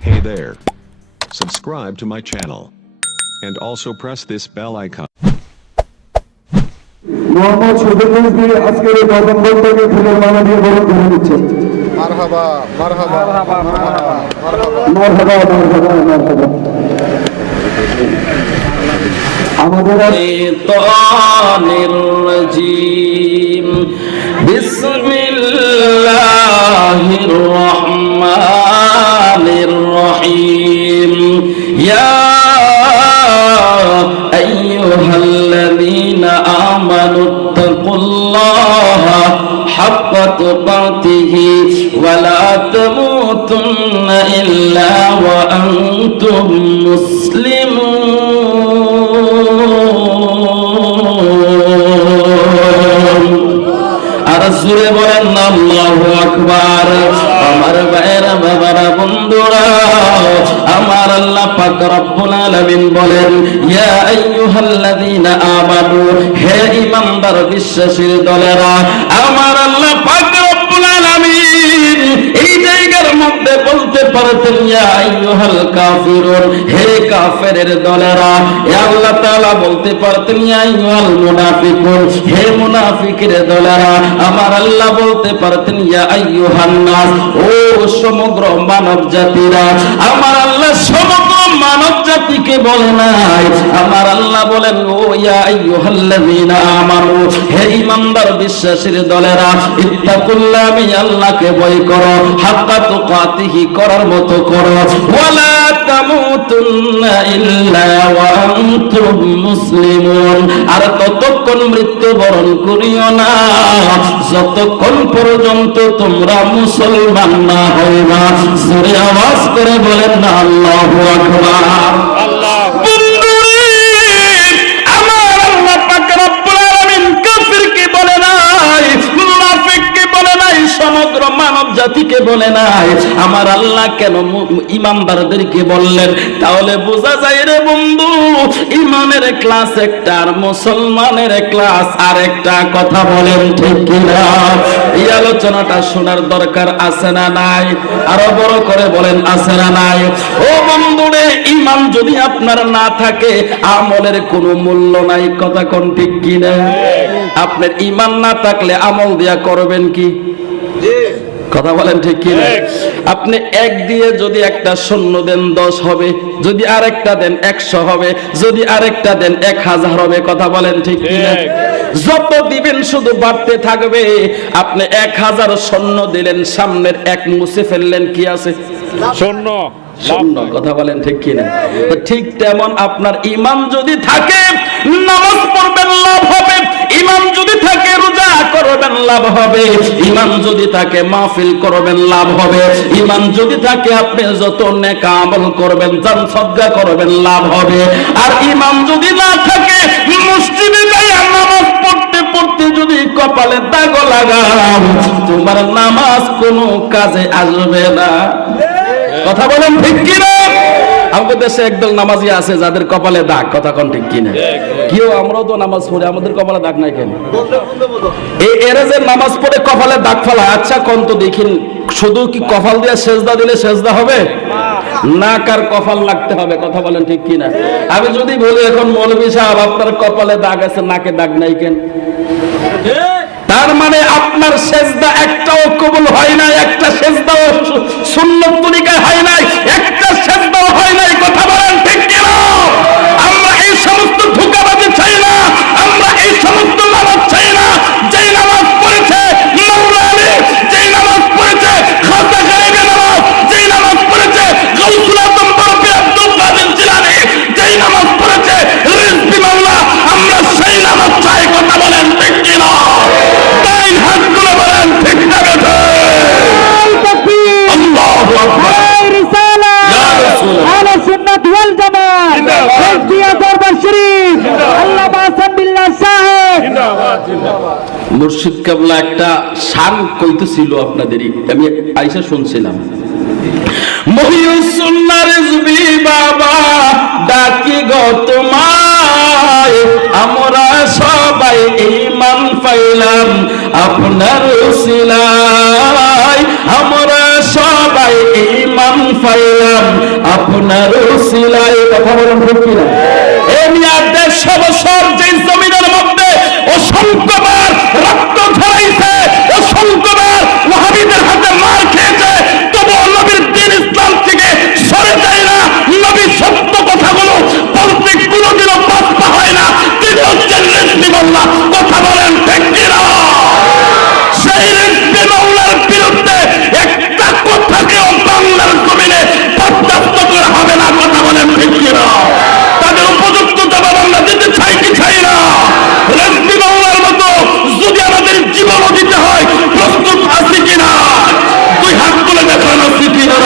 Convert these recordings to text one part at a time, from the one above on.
Hey there. Subscribe to my channel. And also press this bell icon. Mohammad সুজনুল দিয়ে আজকের এই গণবন্ধনকে ফুলের মালা দিয়ে বরণ করে দিচ্ছেন। মারহাবা মারহাবা মারহাবা মারহাবা মারহাবা মারহাবা। আমাদের শাইতানির রাজিম বিসমিল্লাহির রহমানির রহিম ইয়া আইয়ুহাল্লাযীনা আমানুত্তাকুল্লাহা হাক্কা তুকাতিহি ওয়া লা তামুতুন্না ইল্লা ওয়া আনতুম মুসলিমুন। আর জোরে বলেন আল্লাহু আকবার। আমার ভাইরা বাবারা বন্ধুরা, আমার আল্লাহ পাক রব্বুল আলামিন বলেন ইয়া আইয়ুহাল্লাযীনা আমানু, হে ঈমানদার বিশ্বাসীর দলেরা, আমার আল্লাহ পাক রব্বুল আলামিন এই জায়গার মধ্যে বলতে পারতেন ইয়া আইয়ুহাল কাফিরুন, হে কাফেরের দলেরা। এ আল্লাহ তাআলা বলতে পারতেন ইয়া আইয়ুহাল মুনাফিকুন, হে মুনাফিকের দলেরা। আমার আল্লাহ বলতে পারতেন ইয়া আইয়ুহান নাস, ও সমগ্র মানব জাতিরা। আমার আল্লাহ সমগ্র মানব জাতিকে বলে নাই, আমার আল্লাহ বলেন ও ইয়া আইয়ুহাল্লাযীনা আমানু, হে ঈমানদার বিশ্বাসীর দলেরা, ইত্তাকুল্লাহ, আমি আল্লাহকে ভয় করো, হাক্কা তুকাতিহি, করার মতো করো, ওয়ালা তামুতুন্না ইল্লা ওয়া আনতুম মুসলিমুন, আর ততক্ষণ মৃত্যুবরণ করিও না যতক্ষণ পর্যন্ত তোমরা মুসলমান না হইবা। জোরে আওয়াজ করে বলেন না আল্লাহু আকবার। আমার আল্লাহ পাক রব্বুল আলামিন কাফিরকে বলে নাই, মুনাফিককে বলে নাই, সমগ্র মানব জাতিকে বলে নাই। আমার আল্লাহ কেন ঈমানদারদেরকে বললেন? তাহলে বোঝা যায় রে বন্ধু, ঈমানের ক্লাস একটা আর মুসলমানের ক্লাস আরেকটা। কথা বলেন ঠিক কিনা? এই আলোচনাটা শোনার দরকার আছে না নাই? আরো বড় করে বলেন আছে না নাই? ও বন্ধুরে, ঈমান যদি আপনার না থাকে আমলের কোনো মূল্য নাই। কথা কোন ঠিক কিনা? আপনার ঈমান না থাকলে আমল দিয়া করবেন কি? কথা বলেন ঠিক কিনা? আপনি এক দিয়ে যদি একটা শূন্য দেন 10 হবে, যদি আরেকটা দেন 100 হবে, যদি আরেকটা দেন 1000 হবে। কথা বলেন ঠিক কিনা? যত দিবেন শুধু বাড়তে থাকবে। আপনি 1000 শূন্য দিলেন, সামনের এক মুছে ফেললেন, কি আছে? শূন্য শূন্য। কথা বলেন ঠিক কিনা? ঠিক তেমন আপনার ঈমান যদি থাকে নামাজ পড়বেন লাভ হবে, ঈমান যদি থাকে রোজা করবেন লাভ হবে, ঈমান যদি থাকে মাহফিল করবেন লাভ হবে, ঈমান যদি থাকে আপনি যত নেক আমল করবেন, দান সদকা করবেন লাভ হবে। আর ঈমান যদি না থাকে মসজিদে যাইয়া নামাজ পড়তে পড়তে যদি কপালে দাগ লাগাও, তোমার নামাজ কোনো কাজে আসবে না। কথা বলেন ঠিক কিনা? আমাদের দেশে একদল নামাজি আছে যাদের কপালে দাগ। কথা কোন ঠিক কিনা? কেউ আমরাও তো নামাজ পড়ি, আমাদের কপালে দাগ নাই কেন? এরা যে নামাজ পড়ে কপালে দাগ ফেলা, আচ্ছা কোন তো দেখিন, শুধু কি কপাল দিয়ে সেজদা দিলে সেজদা হবে? নাক আর কপাল লাগতে হবে। কথা বলেন ঠিক কিনা? আমি যদি বলি এখন মৌলভী সাহেব আপনার কপালে দাগ আছে, নাকে দাগ নাই কেন? তার মানে আপনার সেজদা একটাও কবুল হয় নাই, একটা সেজদাও সুন্নত তরিকায় হয় নাই, একটা সেজদাও হয় নাই। কথা বলেন ঠিক কিনা? আমরা এই সমস্ত ধোঁকাবাজি চাই না, আমরা এই সমস্ত নামাজ চাই না। যেই নামাজ পড়েছে মাওলানা আলী, যেই নামাজ পড়েছে খাজা গালিবের নামাজ, যেই নামাজ পড়েছে গাউসুল আজম বরফি আব্দুল কাদের জিলানী, যেই নামাজ পড়েছে রিজভী মাওলা, আমরা সেই নামাজ চাই। কথা বলেন ঠিক কিনা? তাই হাত তুলে বলেন ঠিক না বেঠে? আল্লাহু আকবার। রিসালাত আহলে সুন্নাত ওয়াল জামাত হাজদিয়া দরবার শরীফ আল্লামা সাবিল্লাহ সাহেব জিন্দাবাদ জিন্দাবাদ। মুর্শিদ কেবলা একটা শান কইতেছিল আপনাদেরই, আমি আইসা শুনছিলাম। মহিউসুন্না রিজভী বাবা ডাকি গো তোমায়, আমরা সবাই ঈমান পাইলাম আপনার উসিলায়, আমরা সবাই ঈমান পাইলাম আপনার ওসিলায়। কথা বলেন ঠিক কিনা? এই নিয়ে 150 বছর যে জমিনের মধ্যে অসংখ্যবার রক্ত ঝরাইছে, অসংখ্যবার ওয়াহাবিদের হাতে মার খেয়েছে, তবুও নবীর দ্বীন ইসলাম থেকে সরে যায় না। নবীর সত্য কথাগুলো বলতে কোনোদিনও বাধা হয় না। তিনি হচ্ছেন রিজভী মোল্লা। কথা বলেন ঠিক কিনা? সেই রিজভী মোল্লার বিরুদ্ধে একটা কথাকেও বাংলার জমিনে বরদাস্ত করা হবে না। কথা বলেন ঠিক কিনা? তাদের উপযুক্ত জবাব আমরা দিতে চাই কি চাই না? রিজভী মোল্লার মতো যদি আমাদের জীবনও দিতে হয়, প্রস্তুত আছি কিনা? দুই হাত তুলে দেখান আছি কিনা?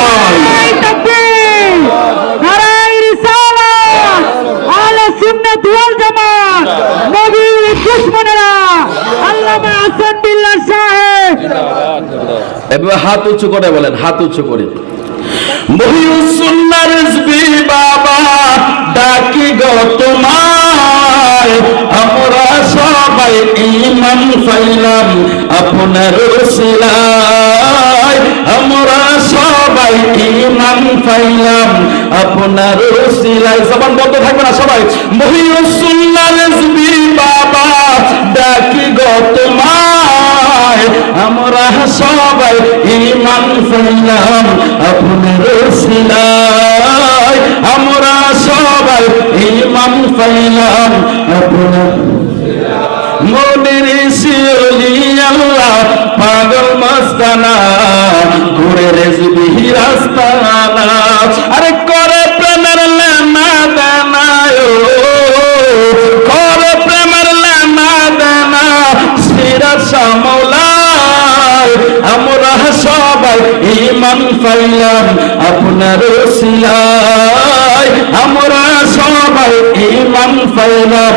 এবার হাত উঁচু করে বলেন, হাত উঁচু করে। মহিউসুন্নাহ রিজভী বাবা ডাকি গো তোমায়, আমরা সবাই ঈমান পাইলাম আপনার ওসিলায়। আমরা সবাই ঈমান পাইলাম আপনার ওসিলায়। জবান বন্ধ থাকবে না সবাই। মহিউসুন্নাহ রিজভী বাবা ডাকি গো তোমায়, আমরা সবাই ঈমান পাইলাম আপনার ওসিলায়। আমরা সবাই ঈমান পাইলাম আপনার। মনের শিওলি আল্লাহ পাগল মস্তানা, ঘুরে রিজভী রাস্তানা। আরে করে প্রেমের লেনা দেনা, করে প্রেমের লেনা দেনা, সিরাজা মৌলা। আমরা সবাই ঈমান পাইলাম আপনার ওসিলায়। আমরা সবাই ঈমান পাইলাম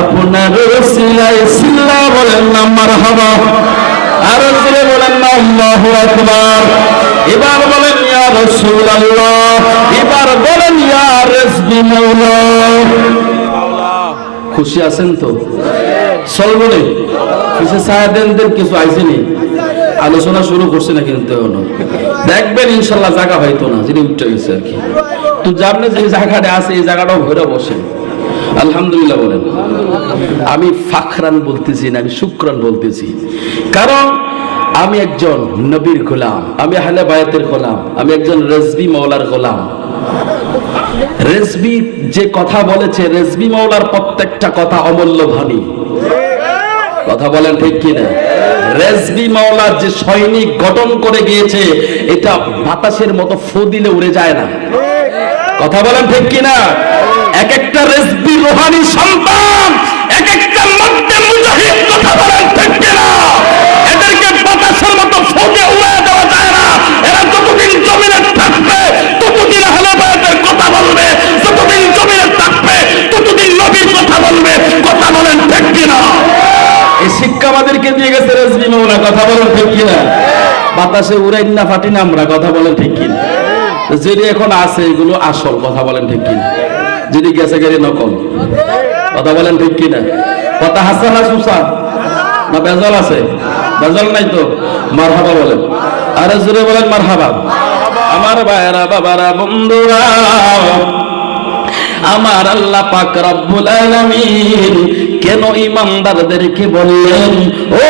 আপনার ওসিলায়। সিল্লা বলেন না মারহাবা, আর জোরে বলেন না আল্লাহু আকবার। এবার বলেন ইয়া রাসূলুল্লাহ, এবার বলেন ইয়া রিজভী মাওলা। খুশি আছেন তো? চল বলে কিছু সাহায্যদের কিছু আইসেনি, আলোচনা শুরু করছে না কিন্তু দেখবেন ইনশাল্লাহ জায়গা হয়তো না, যিনি উঠে গেছে আর কি। তো জানলে যে জায়গাটা আছে এই জায়গাটাও ঘুরে বসে। আলহামদুলিল্লাহ বলেন। আমি ফাখরান বলতেছি না, আমি শুকরান বলতেছি, কারণ আমি একজন নবীর গোলাম, আমি আহলে বায়াতের গোলাম, আমি একজন রিজভী মাওলার গোলাম। রিজভী যে কথা বলেছে, রিজভী মাওলার প্রত্যেকটা কথা অমূল্য বাণী। কথা বলেন ঠিক কিনা? রিজভী মাওলা যে সৈনিক গঠন করে গিয়েছে, এটা বাতাসের মতো ফু দিলে উড়ে যায় না। কথা বলেন ঠিক কিনা? এক একটা রিজভী রূহানী সন্তান, এক একটা মধ্যে মুজাহিদ। কথা বলেন ঠিক কিনা? এদেরকে বাতাসের মতো ফু দিয়ে উড়ে দেওয়া যায় না। এরা যতদিন জমিনে থাকবে ততদিন আহলে বায়াতের কথা বলবে, যতদিন জমিনে থাকবে ততদিন নবীর কথা বলবে। কথা বলেন ঠিক কিনা? এই শিক্ষা আমাদেরকে দিয়ে গেছে রিজভী মাওলা। কথা বলেন ঠিক কিনা? বাতাসে উড়াই না ফাটি না আমরা। কথা বলেন ঠিক কিনা? যেটি এখন আছে এগুলো আসল। কথা বলেন ঠিক কিনা? যেটি গেছে গেলে নকল। কথা বলেন ঠিক কিনা? কথা হাসান না সুসা না বেজাল আছে? বেজাল নাই তো? মারহাবা বলেন, আরে জোরে বলেন মারহাবা। আমার ভাইরা বাবারা বন্ধুরা, আমার আল্লাহ পাক রব্বুল আলামিন কেন ইমানদারদেরকে বললেন, ও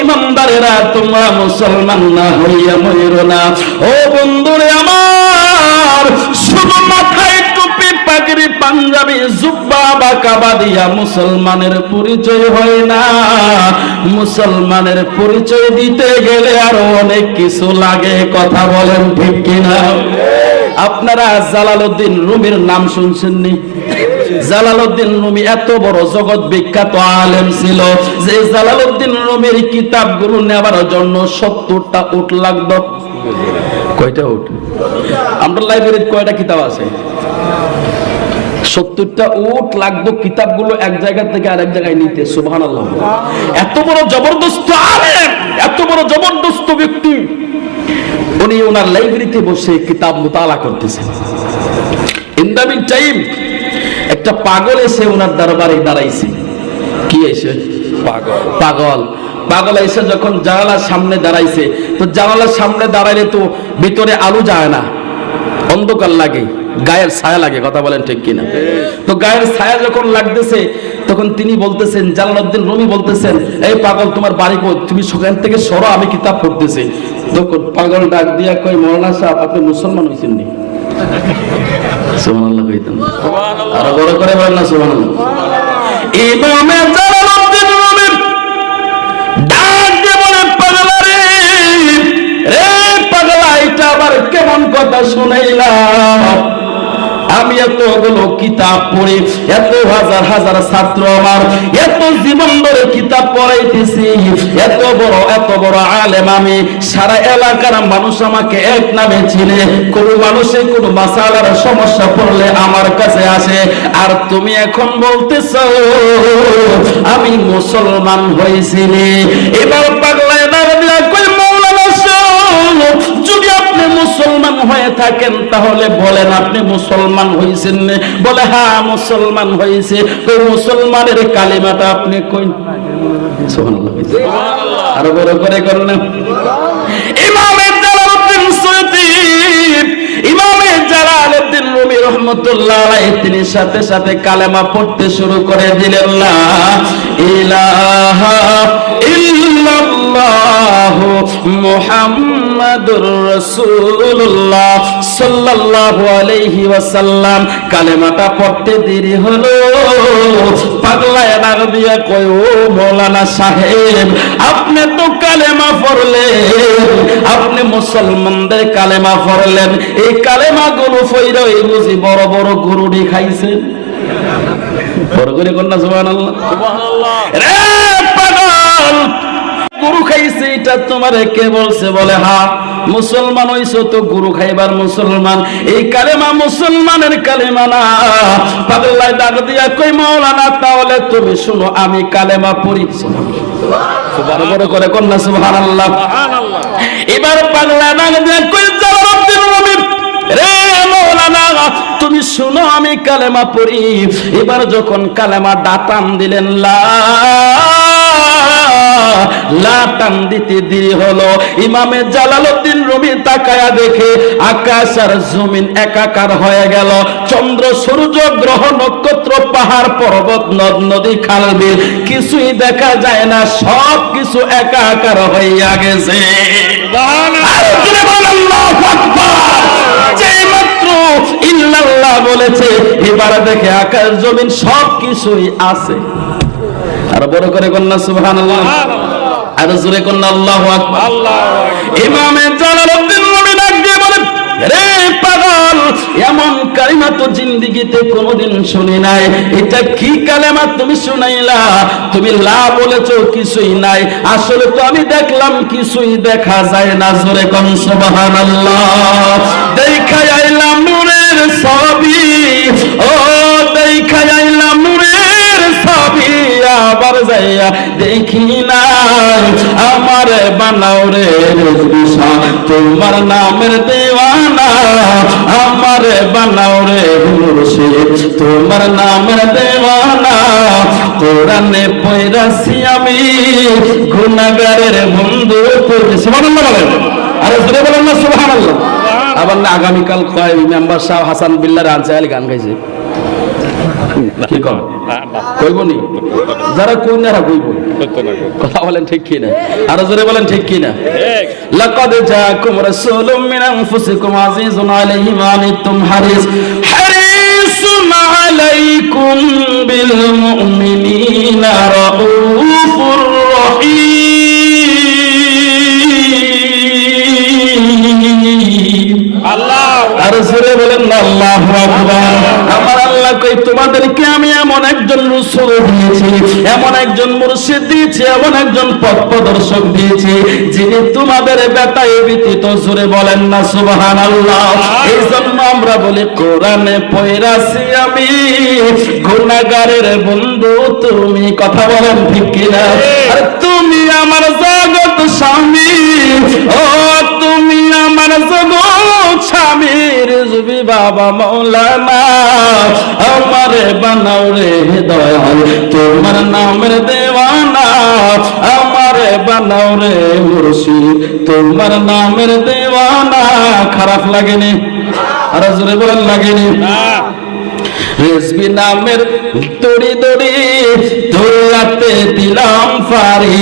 ইমানদারেরা তোমরা মুসলমান না হইয়া মরো না। ও বন্ধুরে আমার, শুধু মাথায় টুপি পাগড়ি পাঞ্জাবি জুব্বা বা কাবা দিয়া মুসলমানের পরিচয় হয় না। মুসলমানের পরিচয় দিতে গেলে আরো অনেক কিছু লাগে। কথা বলেন ঠিক কিনা? আপনারা জালালউদ্দিন রুমির নাম শুনছেননি? জালালউদ্দিন রুমি এত বড় জগৎ বিখ্যাত আলেম ছিল যে জালালউদ্দিন রুমির কিতাবগুলো নেবার জন্য 70টা উট লাগতো। কয়টা উট? আমরা লাইব্রেরিতে কয়টা কিতাব আছে? 70টা উট লাগতো কিতাবগুলো এক জায়গা থেকে আরেক জায়গায় নিতে। সুবহানাল্লাহ। এত বড় জবরদস্ত আলেম, এত বড় জবরদস্ত ব্যক্তি, উনি ওনার লাইব্রেরিতে বসে কিতাব মুতালা করতেছেন। ইন দ্য মিন টাইম একটা পাগল এসে ওনার দরবারে দাঁড়াইছে। কি এসে? পাগল। পাগল এসে যখন জানালার সামনে দাঁড়াইছে, তো জানালার সামনে দাঁড়াইলে তো ভিতরে আলো যায় না। অন্ধকার লাগে, গায়ের ছায়া লাগে, কথা বলেন ঠিক কিনা? তো গায়ের ছায়া যখন লাগতেছে তখন তিনি বলতেছেন, জালালউদ্দিন রুমি বলতেছেন, এই পাগল তোমার বাড়ি কই, তুমি সেখান থেকে সরো, আমি কিতাব পড়তেছি। তখন পাগল ডাক দিয়া কই, মৌলানা সাহেব আপনি মুসলমান হয়েছেন নি? সুবহানাল্লাহ কইতেন, আর বড় করে বলেন না সুবহানাল্লাহ। ইমামে জালালউদ্দিন রুমি ডাক দিয়ে বলে, পাগলা রে, রে পাগলা, এটা আবার কেমন কথা শুনাইলাম? আমি এতগুলো কিতাব পড়ি, এত হাজার হাজার ছাত্র আমার, এত জীবন ধরে কিতাব পড়াইতেছি, এত বড় আলেম আমি, সারা এলাকার মানুষ আমাকে এক নামে চিনে, কোন মানুষের কোন মাসালার সমস্যা পড়লে আমার কাছে আসে, আর তুমি এখন বলতেছো আমি মুসলমান হয়েছি। এবার পাগলায় দাঁড়িয়ে কই, মৌলানা সাহেব যদি আপনি মুসলমান হয়ে থাকেন তাহলে বলেন আপনি মুসলমান হয়েছেন? বলে হ্যাঁ মুসলমান হয়েছে। কই মুসলমানের কালিমাটা আপনি কই? সুবহানাল্লাহ, আরো বড় করে করলেন। ইমামে জালালউদ্দিন সুয়ুতী, ইমামে জালালউদ্দিন রুমি রাহমাতুল্লাহ আলাইহি তিনি সাথে সাথে কালেমা পড়তে শুরু করে দিলেন, লা ইলাহা ইল্লাল্লাহু মুহাম্মাদুর রাসূলুল্লাহ সাল্লাল্লাহু আলাইহি ওয়াসাল্লাম। কালেমাটা পড়তে দেরি হলো, পাগলা এনার দিয়া কই, ও মৌলানা সাহেব আপনি তো কালেমা পড়লেন, আপনি মুসলমানদের কালেমা পড়লেন, এই কালেমা গুলো পড়ে এই বুঝি বড় বড় গরুড়ি খাইছেন? বড় করে কন্যা সুবহানাল্লাহ, সুবহানাল্লাহ। রে পাগল, গরু খাইছে এটা তোমারে কে বলছে? বলে হ্যাঁ, মুসলমান হইছো তো গরু খাইবার মুসলমান, এই কালেমা মুসলমানের কালেমা না। পাগলায় ডাক দিয়া কই, মাওলানা তাহলে তুমি শুনো আমি কালেমা পড়ি। বড় করে কন্যা সুবহানাল্লাহ, সুবহানাল্লাহ। এবার পাগলা ডাক দিয়া কই, জালালউদ্দিন রুমি রে মাওলানা তুমি শুনো আমি কালেমা পড়ি। এবার যখন কালেমা দাতান দিলেন, লাটান দিতে দেরি হলো, ইমামে জালালউদ্দিন রুমি তাকায়া দেখে আকাশ আর জমিন একাকার হয়ে গেল, চন্দ্র সূর্য গ্রহ নক্ষত্র পাহাড় পর্বত নদ নদী খাল বিল কিছুই দেখা যায় না, সব কিছু একাকার হইয়া গেছে। আল্লাহু আকবার, যেই মাত্র ইল্লাল্লাহ বলেছে এবার দেখে আকাশ জমিন সব কিছুই আছে। আর বড় করে কন্যা সুবহানাল্লাহ, আর জোরে কন্যা আল্লাহু আকবার, আল্লাহু আকবার। ইমামে জালালউদ্দিন রুমি ডাক দিয়ে বলে, রে পাগল, এমন কালিমা তো জিন্দেগিতে কোনোদিন শুনি নাই, এটা কি কালেমা তুমি শুনাইলা? তুমি লা বলেছো কিছুই নাই, আসলে তো আমি দেখলাম কিছুই দেখা যায় না। জোরে কোন সুবহানাল্লাহ। দেখাই আইলাম নূরের ছবি, ও দেখাই আইলাম নূরের ছবি, আবার যাইয়া দেখি না আমার বানাও রে রিজবিশা, তোমার নামের দেওয়ানা, আমার বানাও রে মুর্শিদ, তোমার নামের দেওয়ানা, কোরআনে পড়াছি আমি গুনাহগারের বন্ধু। সুবহানাল্লাহ বলেন, আরে জোরে বলেন না সুবহানাল্লাহ। আবার না আগামীকাল কয় মেম্বার সাহেব হাসান বিল্লাহর আনসারি গান গাইছে, কি কর কইবনি? যারা কই না কইব, কথা বলেন ঠিক কি না? আর জোরে বলেন ঠিক কি না? লাকাদ জাআকুম রাসূলুম মিন আনফুসিকুম আযীজুন আলাইহি মা আনিতুম হারিসুন আলাইকুম বিল মুমিনিনা রাউফুর রহিম। আল্লাহ, আর জোরে বলেন না আল্লাহু আকবার। আমার আল্লাহ কই, তোমাদেরকে আমি এমন একজন রাসূল দিয়েছি, এমন একজন মুর্শিদ দিয়েছি, এমন একজন পথ প্রদর্শক দিয়েছি, যিনি তোমাদের বেটায় ব্যতীত। জোরে বলেন না সুবহানাল্লাহ। এই জন্য আমরা বলি কোরআনে পড়াছি আমি গুনাহগারের বন্ধু তুমি। কথা বলেন ঠিক কিনা? আর তুমি আমার জগৎ স্বামী, ও তুমি আমার জগৎ স্বামী, রিজভী বাবা মাওলানা, আমারে বানাও রে দয়াল তোমার নামের দেওয়ানা, আমারে বানাও রে মুর্শিদ তোমার নামের দেওয়ানা। খারাপ লাগেনি? আর জোরে বলেন লাগেনি? রেজবি নামের দড়ি দড়ি দৌড়াতে দিলাম ফারি,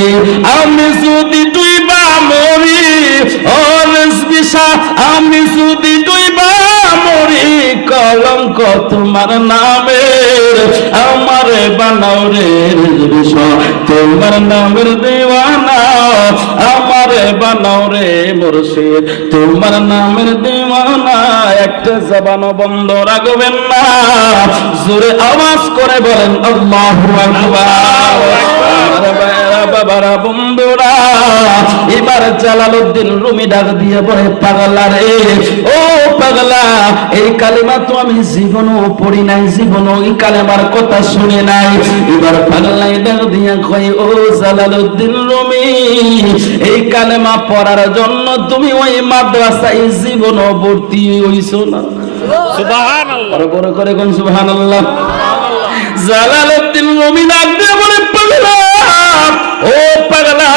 আমি যদি ডুইবা মরি ও রেজবি শাহ, আমি যদি ডুইবা মরি, কলঙ্ক তোমার নামের, আমারে বানাও রে রেজবি শাহ, তোমার নামের দেওয়ানা, আমারে বানাও রে মুর্শিদ, তোমার নামের দেওয়ানা। একটা জবানও বন্ধ রাখবেন না, জোরে আওয়াজ করে বলেন আল্লাহু আকবার। আমার ভাইরা বাবারা বন্ধুরা, এবার জালালউদ্দিন রুমি ডাক দিয়ে বলে, পাগলা রে ও পাগলা, এই কালেমা তো আমি জীবনও পড়ি নাই, জীবনও এই কালেমার কথা শুনে নাই। এবার পাগলাই ডাক দিয়ে কয়, ও জালালউদ্দিন রুমি, এই কালেমা পড়ার জন্য তুমি ওই মাদ্রাসায় জীবনও ভর্তি হইছো না? সুবহানাল্লাহ, আরো বড় করে কোন সুবহানাল্লাহ। জালালউদ্দিন রুমি ডাক দিয়ে বলে, পাগলা ও পাগলা,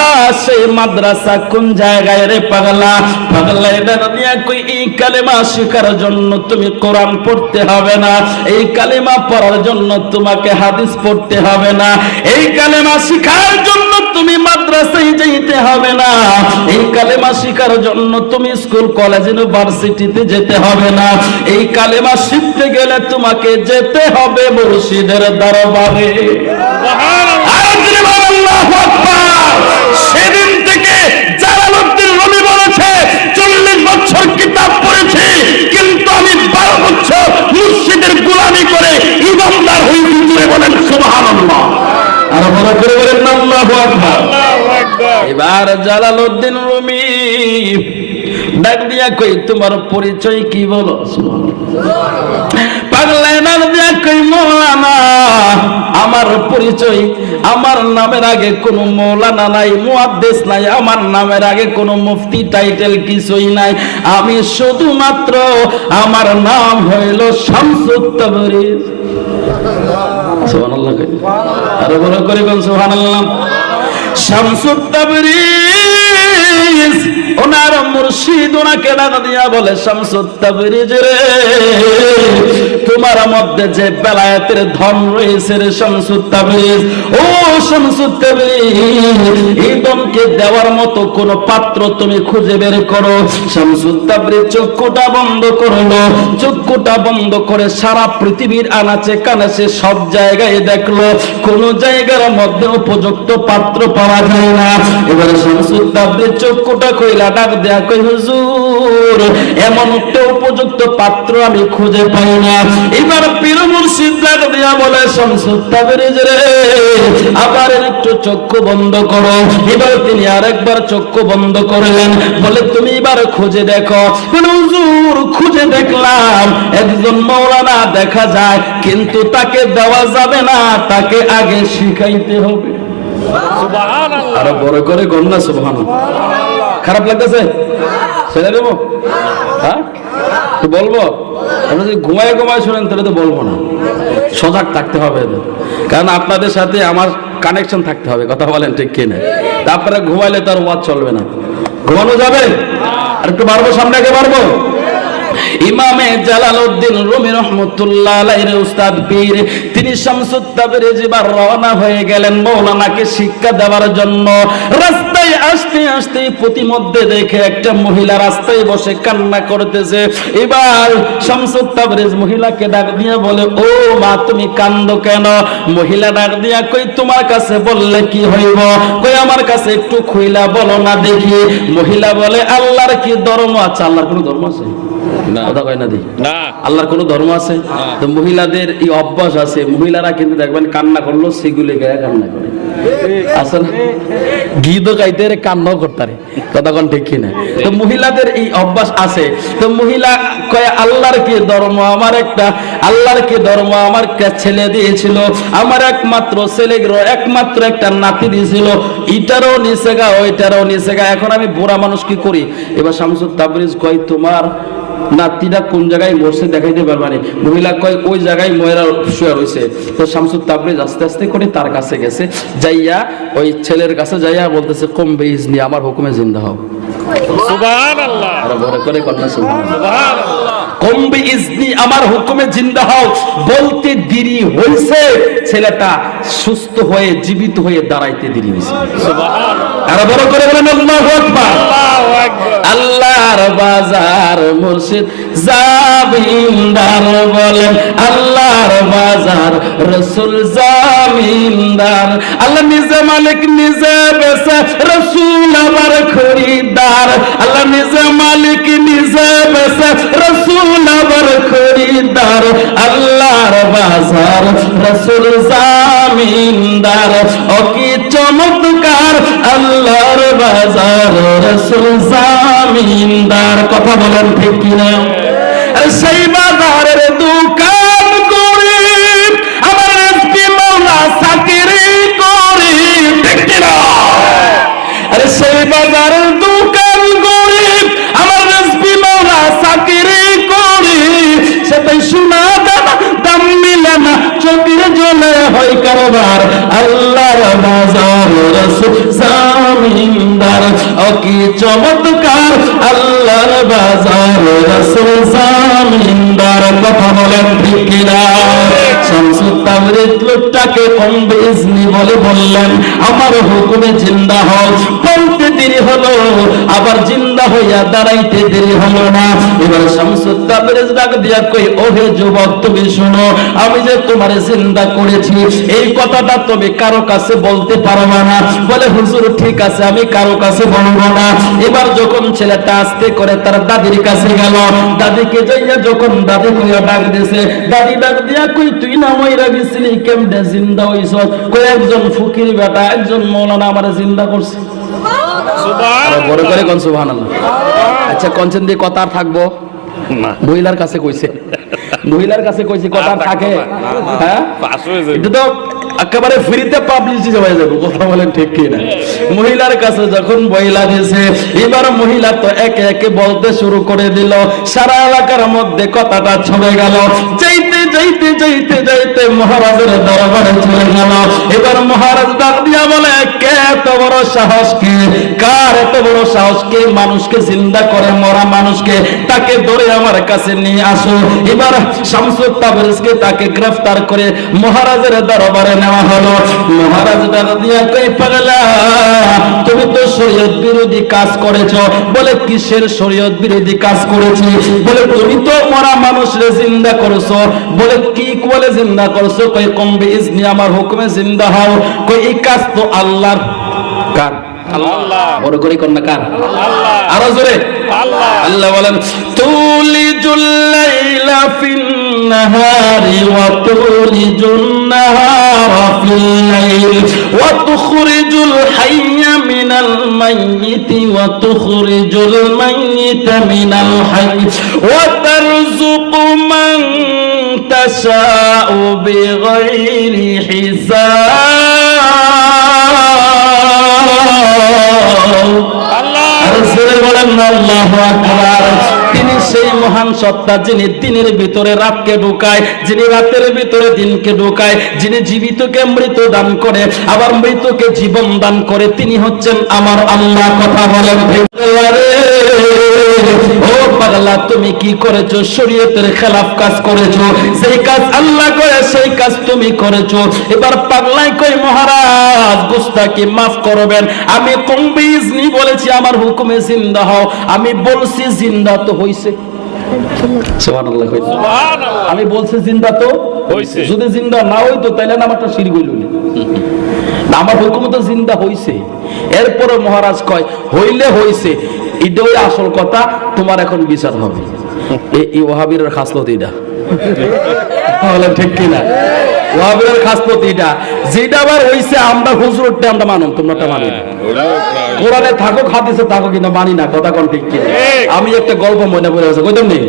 সেই মাদ্রাসা কোন জায়গায় রে পাগলা? পাগলা এটা দিয়া কই, এই কালেমা শেখার জন্য তুমি কোরআন পড়তে হবে না, এই কালেমা পড়ার জন্য তোমাকে হাদিস পড়তে হবে না, এই কালেমা শেখার জন্য তুমি মাদ্রাসায় যেতে হবে না, এই কালেমা শেখার জন্য তুমি স্কুল কলেজ ইউনিভার্সিটিতে যেতে হবে না, এই কালেমা শিখতে গেলে তোমাকে যেতে হবে মুর্শিদের দরবারে। সেদিন থেকে জালালউদ্দিন রুমি বলেছে, 40 বছর কিতাব পড়েছি, কিন্তু আমি 12 বছর মুর্শিদের গোলামি করে ইমানদার হয়েছি। জুড়ে বলেন সুবহানাল্লাহ, আর বড় করে বলেন আল্লাহু আকবার। এবার জালালউদ্দিন রুমি ডাক দিয়া কই, তোমার পরিচয় কি বলো? পাগলা ডাক দিয়া কই, মৌলানা, আমার পরিচয়, আমার নামের আগে কোনো মৌলানা নাই, মুহাদ্দিস নাই, আমার নামের আগে কোনো মুফতি টাইটেল কিছুই নাই, আমি শুধুমাত্র, আমার নাম হইল শামসুত তাবরিজ। সুবহানাল্লাহ, আরো বড় করে বল সুবহানাল্লাহ। শামসুত তাবরিজ, ওনার মুর্শিদ ওনাকে ডাক দিয়া বলে, শামসুত তাবরিজ রে, তোমার মধ্যে যে বেলায়েতের ধন রয়েছে রে শামসুত তাবরিজ, ও শামসুত তাবরিজ, এই ধনকে দেওয়ার মতো কোন পাত্র তুমি খুঁজে বের করো। শামসুত তাবরিজ চক্ষুটা বন্ধ করলো, চক্ষুটা বন্ধ করে সারা পৃথিবীর আনাচে কানাচে সব জায়গায় দেখলো, কোন জায়গার মধ্যে উপযুক্ত পাত্র পাওয়া যায় না। এবারে শামসুত তাবরিজ চক্ষুটা কইলা ডাক দেয়া কই, হুজুর, এমন একটা উপযুক্ত পাত্র আমি খুঁজে পাই না। এবার পীর মুর্শিদ ডাক দেয়া বলে, শামসুত তাবরিজ রে, আবার একটু চক্ষু বন্ধ করো। এবার তিনি আরেকবার চক্ষু বন্ধ করলেন, বলে তুমি এবার খুঁজে দেখো। হুজুর, খুঁজে দেখলাম একজন মাওলানা দেখা যায়, কিন্তু তাকে দেওয়া যাবে না, তাকে আগে শিখাইতে হবে। সুবহানাল্লাহ, আরো বড় করে গন্না সুবহানাল্লাহ। খারাপ লাগতেছে? ছেড়ে দেবো? হ্যাঁ, তো বলবো? আপনি যদি ঘুমায় ঘুমায় শুনেন তাহলে তো বলবো না, সজাগ থাকতে হবে, কারণ আপনাদের সাথে আমার কানেকশন থাকতে হবে। কথা বলেন ঠিক কিনা? তারপরে ঘুমাইলে তার ওয়াজ চলবে না। ঘুমানো যাবে? আর একটু বাড়বো, সামনে আগে বাড়বো। ইমামে জালালউদ্দিন রুমি রাহমাতুল্লাহ আলাইহির উস্তাদ পীর, তিনি শামসুত তাবরিজ এবার রওনা হয়ে গেলেন মাওলানাকে শিক্ষা দেওয়ার জন্য। রাস্তায় আসতে আসতে প্রতিমধ্যে দেখে একটা মহিলা রাস্তায় বসে কান্না করতেছে। এবার শামসুত তাবরিজ মহিলাকে ডাক দিয়ে বলে, ও মা, তুমি কান্দো কেন? মহিলা ডাক দিয়া কই, তোমার কাছে বললে কি হইব? কই, আমার কাছে একটু খুইলা বলো না দেখি। মহিলা বলে, আল্লাহর কি ধর্ম আছে? আল্লাহর কোনো ধর্ম আছে? কথা কয় না দি, আল্লাহর কোন ধর্ম আছে? তো মহিলাদের এই অভ্যাস আছে, মহিলারা কিন্তু দেখবেন কান্না করলো সেগুলি গায়ে কান্না করে, আছে না? গীত গাইতে কান্নাও করতে, কথা কোন ঠিক কিনা? তো মহিলাদের এই অভ্যাস আছে। তো মহিলা কয়, আল্লাহর কি ধর্ম? আমার একটা আল্লাহর কি ধর্ম? আমার ছেলে দিয়েছিল, আমার একমাত্র ছেলে, একমাত্র একটা নাতি দিয়েছিল, এটারও নিচে গা, ওইটারও নিচে গা, এখন আমি বুড়া মানুষ কি করি? এবার শামসুত তাবরিজ কয়, তোমার নাতিটা কোন জায়গায় মরছে দেখাইতে পারবানি? মহিলা কয়, ওই জায়গায় ময়রা শুয়ে রয়েছে। তো শামসুত তাবরিজ আস্তে আস্তে করে তার কাছে গেছে, যাইয়া ওই ছেলের কাছে যাইয়া বলতেছে, কম বেইজনি, আমার হুকুমে জিন্দা হও। সুবহানাল্লাহ, আর বড় করে কন্যা সুবহানাল্লাহ। কম্বি ইজনি আমার হুকুমে জিন্দা হও বলতে দেরি হয়েছে, ছেলেটা সুস্থ হয়ে জীবিত হয়ে দাঁড়াইতে দেরি হয়েছে। আরো বড় করে বলেন আল্লাহু আকবার। আল্লাহর বাজার মুর্শিদ জামিনদার বলেন, আল্লাহর বাজার রাসূল জামিনদার। আল্লাহ নিজে মালিক নিজে বেচে, রাসূল আবার খরিদার। আল্লাহ নিজে মালিক নিজে বেচে, রাসূল আবার খরিদার। আল্লাহর বাজার রাসূল জামিনদার। ও কি চমৎকার আল্লাহর বাজার রাসূল জামিনদার। কথা বলেন ঠিক কিনা? আর সেই বাজারের দোকান করে আমার রিজকি মাওলা চাকরি করে, ঠিক কিনা? আর সেই বাজারের দোকান করে আমার রিজকি মাওলা চাকরি করে, সেটাই সোনা দাম মিলে না, চোখের জলে হয় কারবার। আল্লাহর বাজার রাসূল জামিনদার। ও কি চমৎকার আল্লাহর বাজার রাসূল জামিনদার। কথা বলেন ঠিক কিনা? শামসুত তাবরিজ লোকটাকে কম্বে ইজনি বলে বললেন, আমার হুকুমে জিন্দা হও বলতে দেরি হলো, আবার জিন্দা হইয়া দাঁড়াইতে দেরি হলো না। এবার শামসুত তাবরিজ ডাক দিয়া কই, ওহে যুবক তুমি শোনো, আমি যে তোমারে জিন্দা করেছি এই কথাটা তুমি কারো কাছে বলতে পারবা না। বলে হুজুর ঠিক আছে, আমি কারো কাছে বলবো না। এবার যখন ছেলেটা আস্তে করে তার দাদির কাছে গেল, দাদিকে যাইয়া যখন দাদি কইয়া ডাক দিয়েছে, দাদি ডাক দিয়া কই তুই না মইরা গেছিলি, কেমনে জিন্দা হইছ? কই একজন ফকির বেটা একজন মৌলানা আমারে জিন্দা করছে। সুবহানাল্লাহ, বড় করে কোন সুবহানাল্লাহ। আচ্ছা কোনছেন দিয়ে কথা আর থাকবো? মহিলার কাছে কইছে, মহিলার কাছে কইছে কথা থাকে? হ্যাঁ, এটা তো একেবারে ফ্রিতে পাবলিসিটি হয়ে যাবে। কথা বলেন ঠিক কি না? মহিলার কাছে যখন মহিলা দিয়েছে, এবার মহিলা তো একে একে বলতে শুরু করে দিল, সারা এলাকার মধ্যে কথাটা ছড়ে গেল। যাইতে যাইতে যাইতে যাইতে মহারাজের দরবারে চলে গেল। এবার মহারাজ ডাক দিয়া বলে, কে এত বড় সাহস, কে কার এত বড় সাহস, কে মানুষকে জিন্দা করে, মরা মানুষকে, তাকে ধরে আমার কাছে নিয়ে আসো। এবার শামসুত তাবরিজকে তাকে গ্রেফতার করে মহারাজের দরবারে নেওয়া হলো। মহারাজ ডাক দিয়া কই, পাগলা তুমি তো শরীয়ত বিরোধী কাজ করেছো। বলে কিসের শরীয়ত বিরোধী কাজ করেছি? বলে তুমি তো মরা মানুষরে জিন্দা করছো। বলে কি বলে জিন্দা করছো? কই কম্বে ইজনি আমার হুকুমে জিন্দা হও। কই এই কাজ তো আল্লাহর। কার? আল্লাহ। বড় করে কোন না কার? আল্লাহ। আরো জোরে আল্লাহ। আল্লাহ বলেন, তুলিজুল লাইলা ফিন নাহারি ওয়া তুলিজুন নাহারা ফিল লাইল ওয়া তুখরিজুল হাইয়া মিনাল মাইয়িতি ওয়া তুখরিজুল মাইয়িতা মিনাল হাইয়্যি ওয়া তারযুকু মান তাশাউ বিগাইরি হিসাব। তিনি সেই মহান সত্তা যিনি দিনের ভিতরে রাতকে ঢুকায়, যিনি রাতের ভিতরে দিনকে ঢুকায়, যিনি জীবিতকে মৃত দান করে, আবার মৃতকে জীবন দান করে, তিনি হচ্ছেন আমার আল্লাহ। কথা বলেন ও পাগলা, তুমি কি করেছো? শরীয়তের খেলাফ কাজ করেছো। সেই কাজ আল্লাহ করে, সেই কাজ তুমি করেছো। এবার পাগলাই কই, মহারাজ গুস্তাকি মাফ করবেন, আমি কম্বে ইজনি বলেছি আমার হুকুমে জিন্দা হও। আমি বলছি জিন্দা তো হইছে। সুবহানাল্লাহ। আমি বলছি জিন্দা তো হইছে। যদি জিন্দা না হইতো তাইলে না আমারটা শিরক হইল না, আমার হুকুমে তো জিন্দা হইছে। এরপরে মহারাজ কয়, হইলে হইছে, এটাই আসল কথা, তোমার এখন বিচার হবে। এই ওয়াহাবীর খাসলত এটা, ঠিক কিনা? ওয়াহাবীর খাসলত এটা, যেটা আবার হইছে আমরা হুজুরটা আমরা মানুম, তোমরাটা মানি না। কোরআনে থাকো, হাদিসে থাকো, কিন্তু মানি না। কথা কোন ঠিক কিনা? আমি একটা গল্প মনে পড়ে আছে, কইতাম নেই।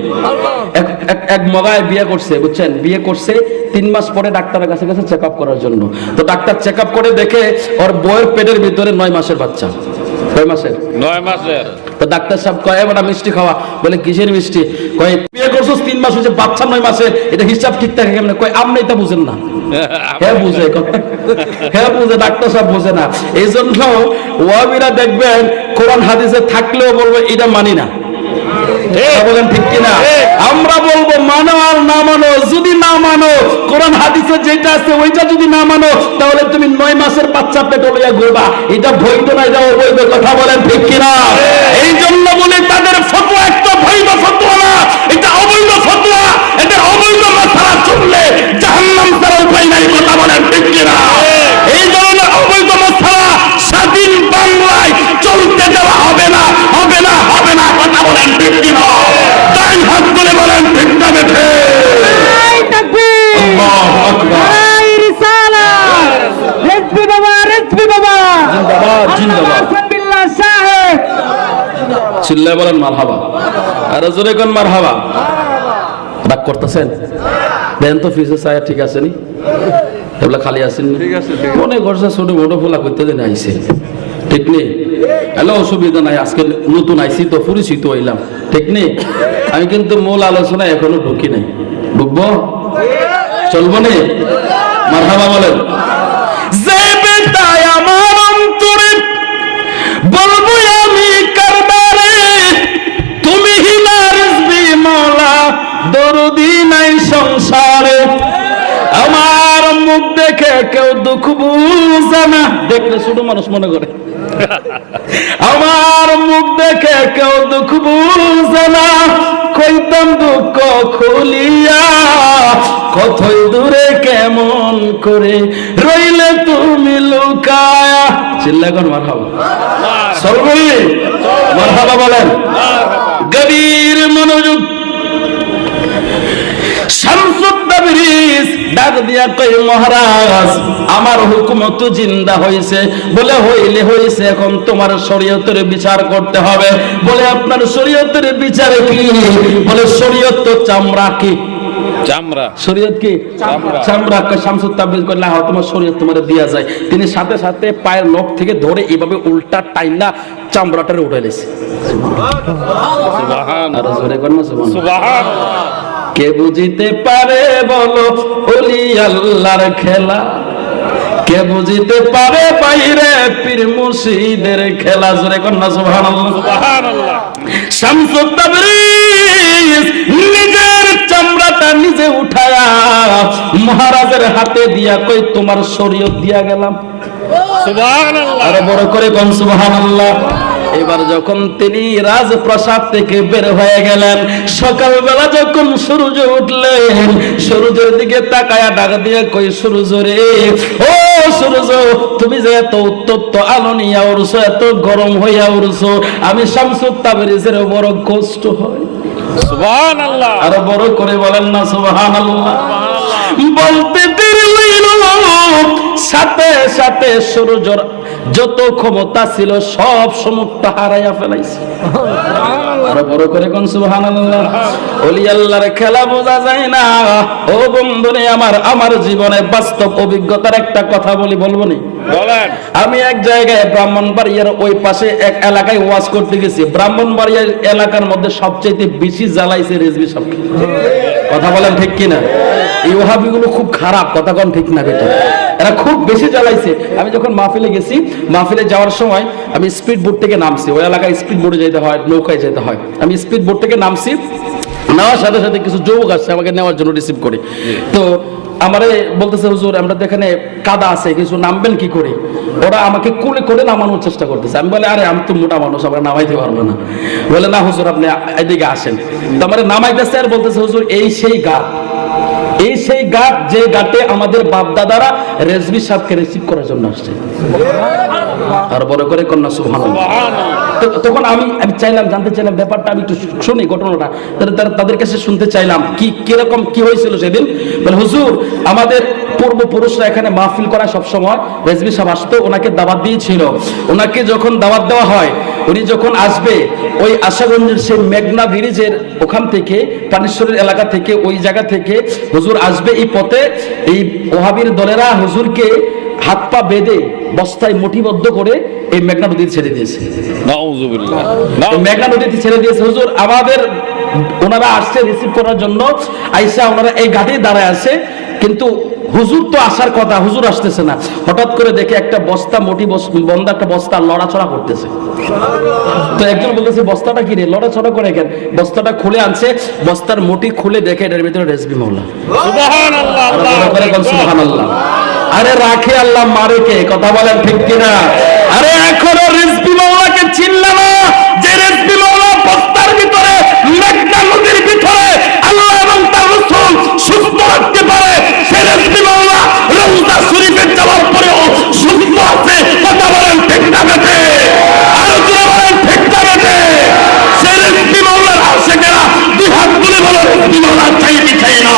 এক মগায় বিয়ে করছে, বুঝছেন? বিয়ে করছে 3 মাস পরে ডাক্তারের কাছে গেছে চেক আপ করার জন্য। তো ডাক্তার চেক আপ করে দেখে ওর বউয়ের পেটের ভিতরে 9 মাসের বাচ্চা। 9 মাসের? 9 মাসের। তো ডাক্তার সাহেব কয়, এবার মিষ্টি খাওয়া। বলে কিসের মিষ্টি? কয় বিয়ে করছো 3 মাস হয়েছে, বাচ্চা 9 মাসে, এটা হিসাব ঠিক থাকে কেমনে? কয় আপনি এটা বুঝেন না। হ্যাঁ বুঝে, হ্যাঁ বুঝে, ডাক্তার সাহেব বুঝে না। এই জন্য ওয়াহাবীরা দেখবেন কোরআন হাদিসে থাকলেও বলবে এটা মানি না। বলেন ঠিক কিনা? আমরা বলবো মানো আর না মানো, যদি না মানো কোরআন হাদিসে যেটা আছে ওইটা যদি না মানো, তাহলে তুমি 9 মাসের বাচ্চা পেটে লইয়া ঘুরবা। এটা বৈধ না, এটা অবৈধ। কথা বলেন ঠিক কিনা? এই জন্য বলে তাদের ফতোয়া একটা বৈধ ফতোয়া না, এটা অবৈধ ফতোয়া। এটা অবৈধ মাসালা চললে জাহান্নাম ছাড়া উপায় নাই। কথা বলেন ঠিক কিনা? এই ধরনের অবৈধ মাসালা স্বাধীন বাংলায় চলতে দেওয়া হবে না, হবে না, হবে না। কথা বলেন ঠিক কিনা? তাই হাত তুলে বলেন ঠিক না বেঠে? আল্লাহু আকবার। জিন্দাবাদ, জিন্দাবাদ। চিল্লায় বলেন মারহাবা। আর জোরে কোন মারহাবা? রাগ করতেছেন? দেন তো ফিসে চায় ঠিক আছে নি? এগুলা খালি আছেন? ঠিক আছে। মনে করছে ছোট মোটো ফোলা করতে দিন আইছে, ঠিক নেই? হ্যালো, অসুবিধা নাই, আজকে নতুন আইসি তো, পরিচিত হইলাম, ঠিক নেই? আমি কিন্তু মূল আলোচনা এখনো ঢুকি নাই। ঢুকবো? চলবো নে? মারহাবা বলেন। যে বেতায় আমার অন্তরে বলবো আমি কারবারে, তুমি হিনা রিজবি মওলা, দরদি নাই সংসারে। আমার মুখ দেখে কেউ দুঃখ বুঝে না, দেখলে ছোট মানুষ মনে করে। আমার মুখ দেখে কেউ দুঃখ বুঝে না, কইতাম দুঃখ খুলিয়া, কতই দূরে কেমন করে রইলে তুমি লুকায়া। চিল্লাগন মারহাবা। সর্বই মারহাবা বলেন। গভীর মনোযোগ। শামসুত তাবরিজ ডাক দিয়া কই, মহারাজ আমার হুকুমত জিন্দা হইছে। বলে হইলে হইছে, এখন তোমার শরীয়তের বিচার করতে হবে। বলে আপনার শরীয়তের বিচারে কি? বলে শরীয়ত তো চামড়া। কি চামড়া? শরীয়ত কি চামড়া? শামসুত তাবরিজ কইলা, হ্যাঁ তোমার শরীয়ত তোমার দিয়া যায়। তিনি সাথে সাথে পায়ের নখ থেকে ধরে এইভাবে উল্টা টাইনা চামড়াটারে উঠাইলেছে। সুবহানাল্লাহ। আর জোরে কোন সুবহানাল্লাহ। কে বুঝিতে পারে বলো ওলি আল্লাহর খেলা? কে বুঝিতে পারে বাইরে পীর মুর্শিদের খেলা? জোরে কন্যা সুবহানাল্লাহ। সুবহানাল্লাহ। শামসুত তাবরিজ নিজের চামড়াটা নিজে উঠায়া মহারাজের হাতে দিয়া কই, তোমার শরীয়ত দিয়া গেলাম। সুবহানাল্লাহ। আর বড় করে কোন সুবহানাল্লাহ। এবার যখন তিনি রাজপ্রাসাদ থেকে বের হয়ে গেলেন, সকালবেলা যখন সূর্য উঠলেন, সূর্যের দিকে তাকায়া ডাক দিয়ে কই, সূর্য রে, ও সূর্য, তুমি যে এত উত্তপ্ত আলো নিয়ে উড়ছো, এত গরম হইয়া উড়ছো, আমি শামসুত তাবরিজের বড় কষ্ট হয়। সুবহানাল্লাহ। আর বড় করে বলেন না সুবহানাল্লাহ। বলতে দেরি হইল, সাথে সাথে সূর্যর যত ক্ষমতা ছিল সব সমুক্ত হারাইয়া ফেলাইছে। আর বড় করে কোন সুবহানাল্লাহ। ওলি আল্লাহর খেলা বোঝা যায় না। ও বন্ধুরে আমার, আমার জীবনে বাস্তব অভিজ্ঞতার একটা কথা বলি, বলবো নি? বলেন। আমি এক জায়গায় ব্রাহ্মণবাড়িয়ার ওই পাশে এক এলাকায় ওয়াজ করতে গেছি। ব্রাহ্মণবাড়িয়ার এলাকার মধ্যে সবচেয়ে বেশি জ্বালাইছে রেজভী সাহেবকে। কথা বলেন ঠিক কিনা? এই ওহাবিগুলো খুব খারাপ, কথা কোন ঠিক না বেটা? এরা খুব বেশি জ্বালাইছে। আমি যখন মাহফিলে গেছি, মাহফিলে যাওয়ার সময় আমি স্পিড বোট থেকে নামছি। ওই এলাকায় স্পিড বোটে যেতে হয়, নৌকায় যেতে হয়। আমি স্পিড বোট থেকে নামছি, নেওয়ার সাথে সাথে কিছু যুবক আসছে আমাকে নেওয়ার জন্য, রিসিভ করে। তো আমারে বলতেছে, হুজুর আমরা তো এখানে কাদা আছে, কিছু নামবেন কি করে? ওরা আমাকে কুলে করে নামানোর চেষ্টা করতেছে। আমি বলে, আরে আমি তো মোটা মানুষ, আমরা নামাইতে পারবো না। বলে, না হুজুর আপনি এদিকে আসেন। তো আমার নামাইতেছে আর বলতেছে, হুজুর এই সেই ঘাট, এই সেই ঘাট যে ঘাটে আমাদের বাপ দাদারা রেজভী সাহেবকে রিসিভ করার জন্য আসছে। আর বড় করে কন্যা সুবহানাল্লাহ। তখন আমি চাইলাম, জানতে চাইলাম ব্যাপারটা, আমি একটু শুনি ঘটনাটা, তাদের কাছে শুনতে চাইলাম কি কিরকম কি হয়েছিল সেদিন। বলে, হুজুর আমাদের পূর্বপুরুষরা এখানে মাহফিল করা সব সময় রেজভী সাহেব আসতো, ওনাকে দাওয়াত দিয়েছিল। ওনাকে যখন দাওয়াত দেওয়া হয়, উনি যখন আসবে ওই আশাগঞ্জের সেই মেঘনা ব্রিজের ওখান থেকে, পানেশ্বরের এলাকা থেকে, ওই জায়গা থেকে হুজুর আসবে। এই পথে এই ওহাবির দলেরা হুজুরকে হাত পা বেঁধে বস্তায় মুঠিবদ্ধ করে এই মেঘনা নদীতে ছেড়ে দিয়েছে। নাউযুবিল্লাহ। মেঘনা নদীতে ছেড়ে দিয়েছে। হুজুর আমাদের ওনারা আসছে রিসিভ করার জন্য, আইসা ওনারা এই ঘাটেই দাঁড়ায় আছে। কিন্তু হুজুর তো আসার কথা, হুজুর আসতেছে না। হঠাৎ করে দেখে একটা বস্তা, মোটি বন্ধা একটা বস্তা লড়াচড়া করতেছে। তো একজন বলতেছে বস্তাটা কি রে, লড়াচড়া করে কেন? বস্তাটা খুলে আনছে, বস্তার মোটি খুলে দেখে এটার ভিতরে রেজবি মাওলা। সুবহানাল্লাহ, সুবহানাল্লাহ। আরে রাখে আল্লাহ, মারে কে? কথা বলেন ঠিক কিনা? আরে এখনো রেজবি মাওলাকে চিনল না, যে রেজবি মাওলা বস্তার ভিতরে মেঘনা নদীর ভিতরে আল্লাহ এবং তার রাসূল সুস্থ রাখতে পারে। সে রেজবি মাওলা রওজা শরীফে যাওয়ার পরেও সুস্থ আছে। কথা বলেন ঠিক না বেটে? আরো জোরে বলেন ঠিক না বেটে? সে রেজবি মাওলার আশিকেরা দুই হাত তুলে বলো রেজবি মাওলা চাই কি চাই না?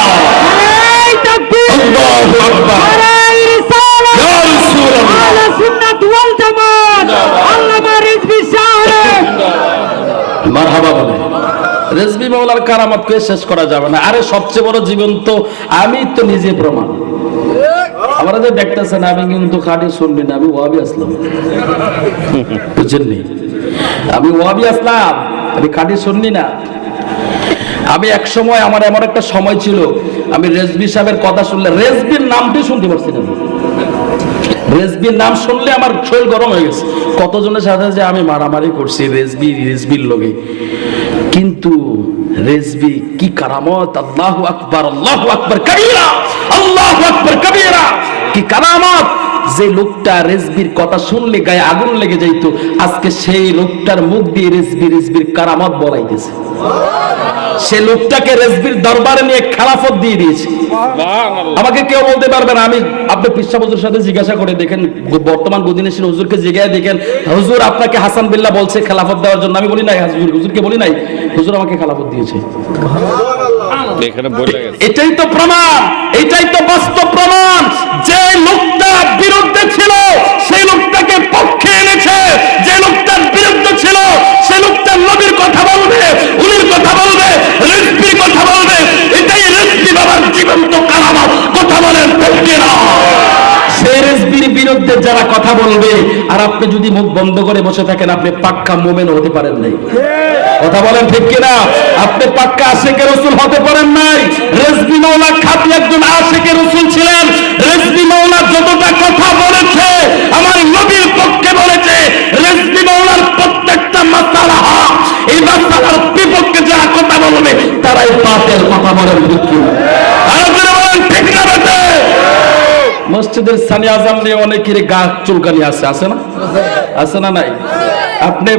এই তাকবীর, আল্লাহু আকবার। নারায়ে রিসালাত, ইয়া রাসূলুল্লাহ, আহলে সুন্নাত ওয়াল জামাত, আল্লামা রিজভী সাহেব। মারহাবা বলে। রেজবি মাওলার কারামত কে শেষ করা যাবে না। আরে সবচেয়ে বড় জীবন্ত আমি তো নিজে প্রমাণ। আমরা যে দেখতেছেন, আমি কিন্তু খাঁটি শুনবি না, আমি ওয়াহাবি আসলাম, বুঝছেননি? আমি ওয়াহাবি আসলাম, আমি খাঁটি শুননি না। আমি এক সময়, আমার এমন একটা সময় ছিল, আমি রেজবি সাহেবের কথা শুনলে রেজবির নামটি শুনতে পারছি না। রেজবির নাম শুনলে আমার শরীর গরম হয়ে গেছে। কতজনের সাথে যে আমি মারামারি করছি রেজবির লগে, কিন্তু রেজবি কি কারামত! আল্লাহু আকবার, আল্লাহু আকবার কবীরা, আল্লাহু আকবার কবীরা। কি কারামত! যে লোকটা রেজবির কথা শুনলে গায়ে আগুন লেগে যাইতো, আজকে সেই লোকটার মুখ দিয়ে রেজবির কারামত বলাইতেছে। সে লোকটাকে রেজবির দরবারে নিয়ে খেলাফত দিয়ে দিয়েছে। আমাকে কেউ বলতে পারবে না। আমি আপনি পিসা হুজুর সাথে জিজ্ঞাসা করে দেখেন, বর্তমান গদিনেশীন হুজুরকে জিজ্ঞাসা দেখেন, হুজুর আপনাকে হাসান বিল্লাহ বলছে খেলাফত দেওয়ার জন্য। আমি বলি নাই, হুজুরকে বলি নাই, হুজুর আমাকে খেলাফত দিয়েছে। এটাই তো প্রমাণ, এটাই তো বাস্তব প্রমাণ। যে লোকটা বিরুদ্ধে ছিল সেই লোকটাকে পক্ষে এনেছে, যে লোকটার বিরুদ্ধে ছিল সেই লোকটা নবীর কথা বলবে, উনির কথা বলবে, রেজবির কথা বলবে। এটাই রেজবি বাবার জীবন্ত কারামত। কথা বলেন ঠিক কিনা? সেই রেজবির বিরুদ্ধে যারা কথা বলবে, আর আপনি যদি মুখ বন্ধ করে বসে থাকেন, আপনি পাক্কা মুমিন হতে পারেন নাই। কথা বলেন ঠিক কিনা? আপনি পাক্কা আশিকে রাসূল হতে পারেন নাই। রেজবি মাওলা খাঁটি একজন আশিকে রাসূল ছিলেন। রেজবি মাওলা যতটা কথা বলেছে আমার নবীর পক্ষে বলেছে। রেজবি মাওলার প্রত্যেকটা মাসালা হক। এই মাসালার বিপক্ষে যারা কথা বলবে তারাই বাতিল। কথা বলেন ঠিক কিনা? আর যারা বলেন ঠিক না বেটে? মসজিদের সানি আজান নিয়ে অনেকেরই গা চুলকানি আছে না? আছে না নাই? আপনি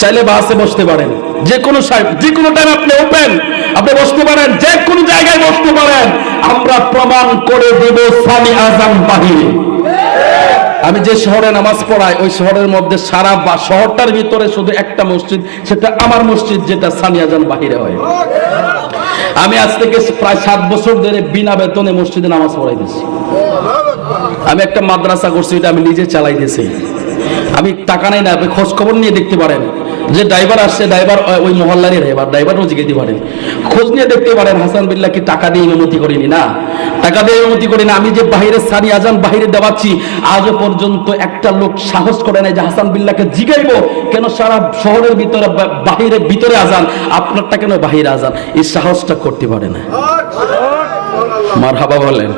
চাইলে বাসে বসতে পারেন, যে কোনো টাইম আপনি ওপেন, আপনি বসতে পারেন, যে কোনো জায়গায় বসতে পারেন। আমরা প্রমাণ করে দেব সানি আজান বাহিরে। আমি যে শহরে নামাজ পড়াই, ওই শহরের মধ্যে সারা বা শহরটার ভিতরে শুধু একটা মসজিদ, সেটা আমার মসজিদ, যেটা সানি আজান বাহিরে হয়। আমি আজ থেকে প্রায় 7 বছর ধরে বিনা বেতনে মসজিদে নামাজ পড়াইতেছি। আমি একটা মাদ্রাসা করছি, এটা আমি নিজে চালাইতেছি। আমি টাকা নাই না, আপনি খোঁজ খবর নিয়ে দেখতে পারেন। যে ড্রাইভার আসছে, ড্রাইভার ওই মহল্লারই ড্রাইভারও জিজ্ঞাসা পারেন, খোঁজ নিয়ে দেখতে পারেন। হাসান বিল্লাহ কি টাকা দিয়ে অনুমতি করিনি? না, টাকা দিয়ে অনুমতি করি না। আমি যে বাহিরে সানি আজান বাহিরে দেওয়াচ্ছি, আজও পর্যন্ত একটা লোক সাহস করে নাই যে হাসান বিল্লাহকে জিগাইবো কেন সারা শহরের ভিতরে ভিতরে আজান, আপনারটা কেন বাহিরে আজান। এই সাহসটা করতে পারে না। মারহাবা বলেন,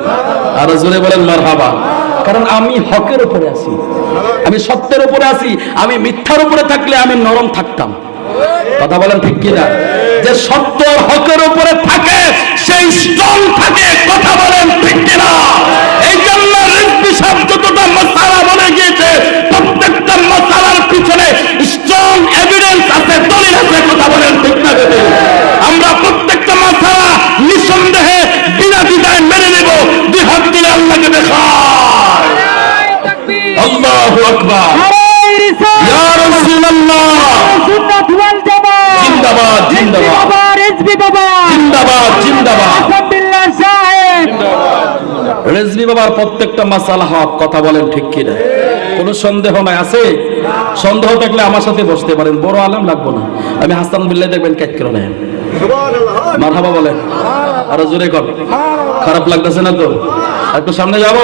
আর জোরে বলেন মারহাবা। কারণ আমি হকের উপরে আছি, আমি সত্যের উপরে আছি। আমি মিথ্যার উপরে থাকলে আমি নরম থাকতাম। কথা বলেন ঠিক কিনা? যে সত্য হকের উপরে থাকে সেই স্ট্রং থাকে। কথা বলেন ঠিক কিনা? এই জন্য রিজভী সাহেব যতটা মাসালা বলে গিয়েছে, প্রত্যেকটা মাসালার পিছনে স্ট্রং এভিডেন্স আছে, দলিল আছে। কথা বলেন ঠিক না? আমরা প্রত্যেকটা মাসালা নিঃসন্দেহে বিনা দ্বিধায় মেনে নেব। দুই হাত দিলে আল্লাহকে দেখায়। আল্লাহু আকবার, নারায়ে রিসালাত, ইয়া রাসূলুল্লাহ, সুন্নাত ওয়াল জামাত, জিন্দাবাদ জিন্দাবাদ, রেজভী বাবা জিন্দাবাদ জিন্দাবাদ, হাসান বিল্লাহ সাহেব। রেজভী বাবার প্রত্যেকটা মাসালা হক। কথা বলেন ঠিক কিনা? কোনো সন্দেহ নাই? আছে? সন্দেহ থাকলে আমার সাথে বসতে পারেন, বড় আলেম লাগবো না। আমি হাসান বিল্লাহ দেখবেন কেক করে নেন। মারহাবা বলেন, আরো জোরে কর, খারাপ লাগতেছে না তো? একটু সামনে যাব।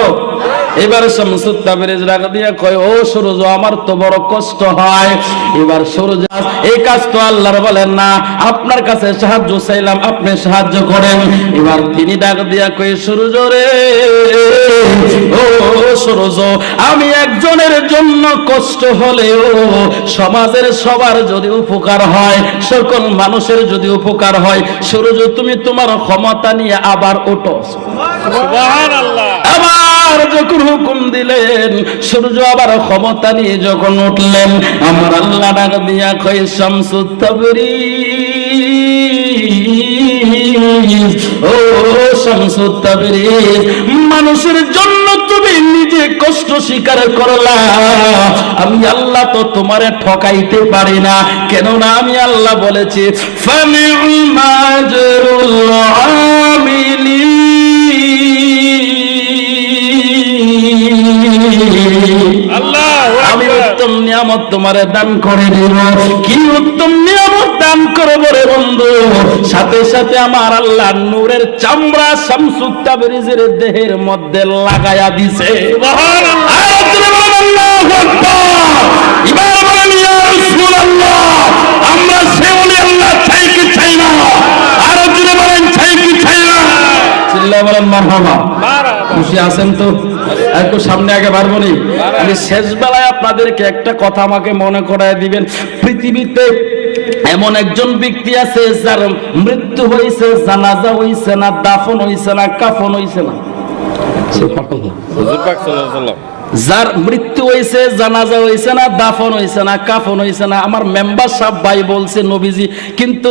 এবারে শামসুত তাবরিজ রাগ দিয়া কয়, ও সূরজ আমার তো বড় কষ্ট হয়। এবার সূরজ এই কাজ তো আল্লাহর বলেন না, আপনার কাছে সাহায্য চাইলাম, আপনি সাহায্য করেন। এবার তিনি ডাক দিয়া কয়, সূরজ রে, ও সূরজ, আমি একজনের জন্য কষ্ট হলেও সমাজের সবার যদি উপকার হয়, সকল মানুষের যদি উপকার হয়, সূরজ তুমি তোমার ক্ষমতা নিয়ে আবার ওঠো। সুবহানাল্লাহ। আবার যখন হুকুম দিলেন, সূর্য আবার ক্ষমতা নিয়ে যখন উঠলেন, আমার আল্লাহ ডাক দিয়া কয়, শামসুত তাবরিজ, ও শামসুত তাবরিজ, মানুষের জন্য তুমি নিজে কষ্ট স্বীকার করলা, আমি আল্লাহ তো তোমারে ঠকাইতে পারি না, কেননা আমি আল্লাহ বলেছি, ফানি'মা আজরুল আমিলিন, আমি উত্তম নিয়ামত তোমারে দান করে দিব। কি উত্তম নিয়ামত দান করব রে বন্ধু? সাথে সাথে আমার আল্লাহ নূরের চামড়া শামসুত তাবরিজের দেহের মধ্যে লাগায়া দিছে। সুবহানাল্লাহ। আল্লাহু আকবার। এবার বলেন, ইয়া রাসূলুল্লাহ, আমরা সেওলি আল্লাহ চাই কি চাই না? আরো জোরে বলেন, চাই কি চাই না? চিল্লায়ে বলেন মারহাবা। খুশি আছেন তো? একটু সামনে আগে পারবো নি? আমি শেষ বেলায় আপনাদেরকে একটা কথা আমাকে মনে করায় দিবেন। পৃথিবীতে এমন একজন ব্যক্তি আছে যার মৃত্যু হয়েছে, জানাজা হয়েছে না, দাফন হয়েছে না, কাফন হয়েছে না। হুজুর পাক সাল্লাল্লাহু আলাইহি ওয়াসাল্লাম। যার মৃত্যু হয়েছে, জানাজা হয়েছে না, দাফন হয়েছে না, কাফন হয়েছে না। আমার মেম্বার সাহেব ভাই বলছে নবীজি, কিন্তু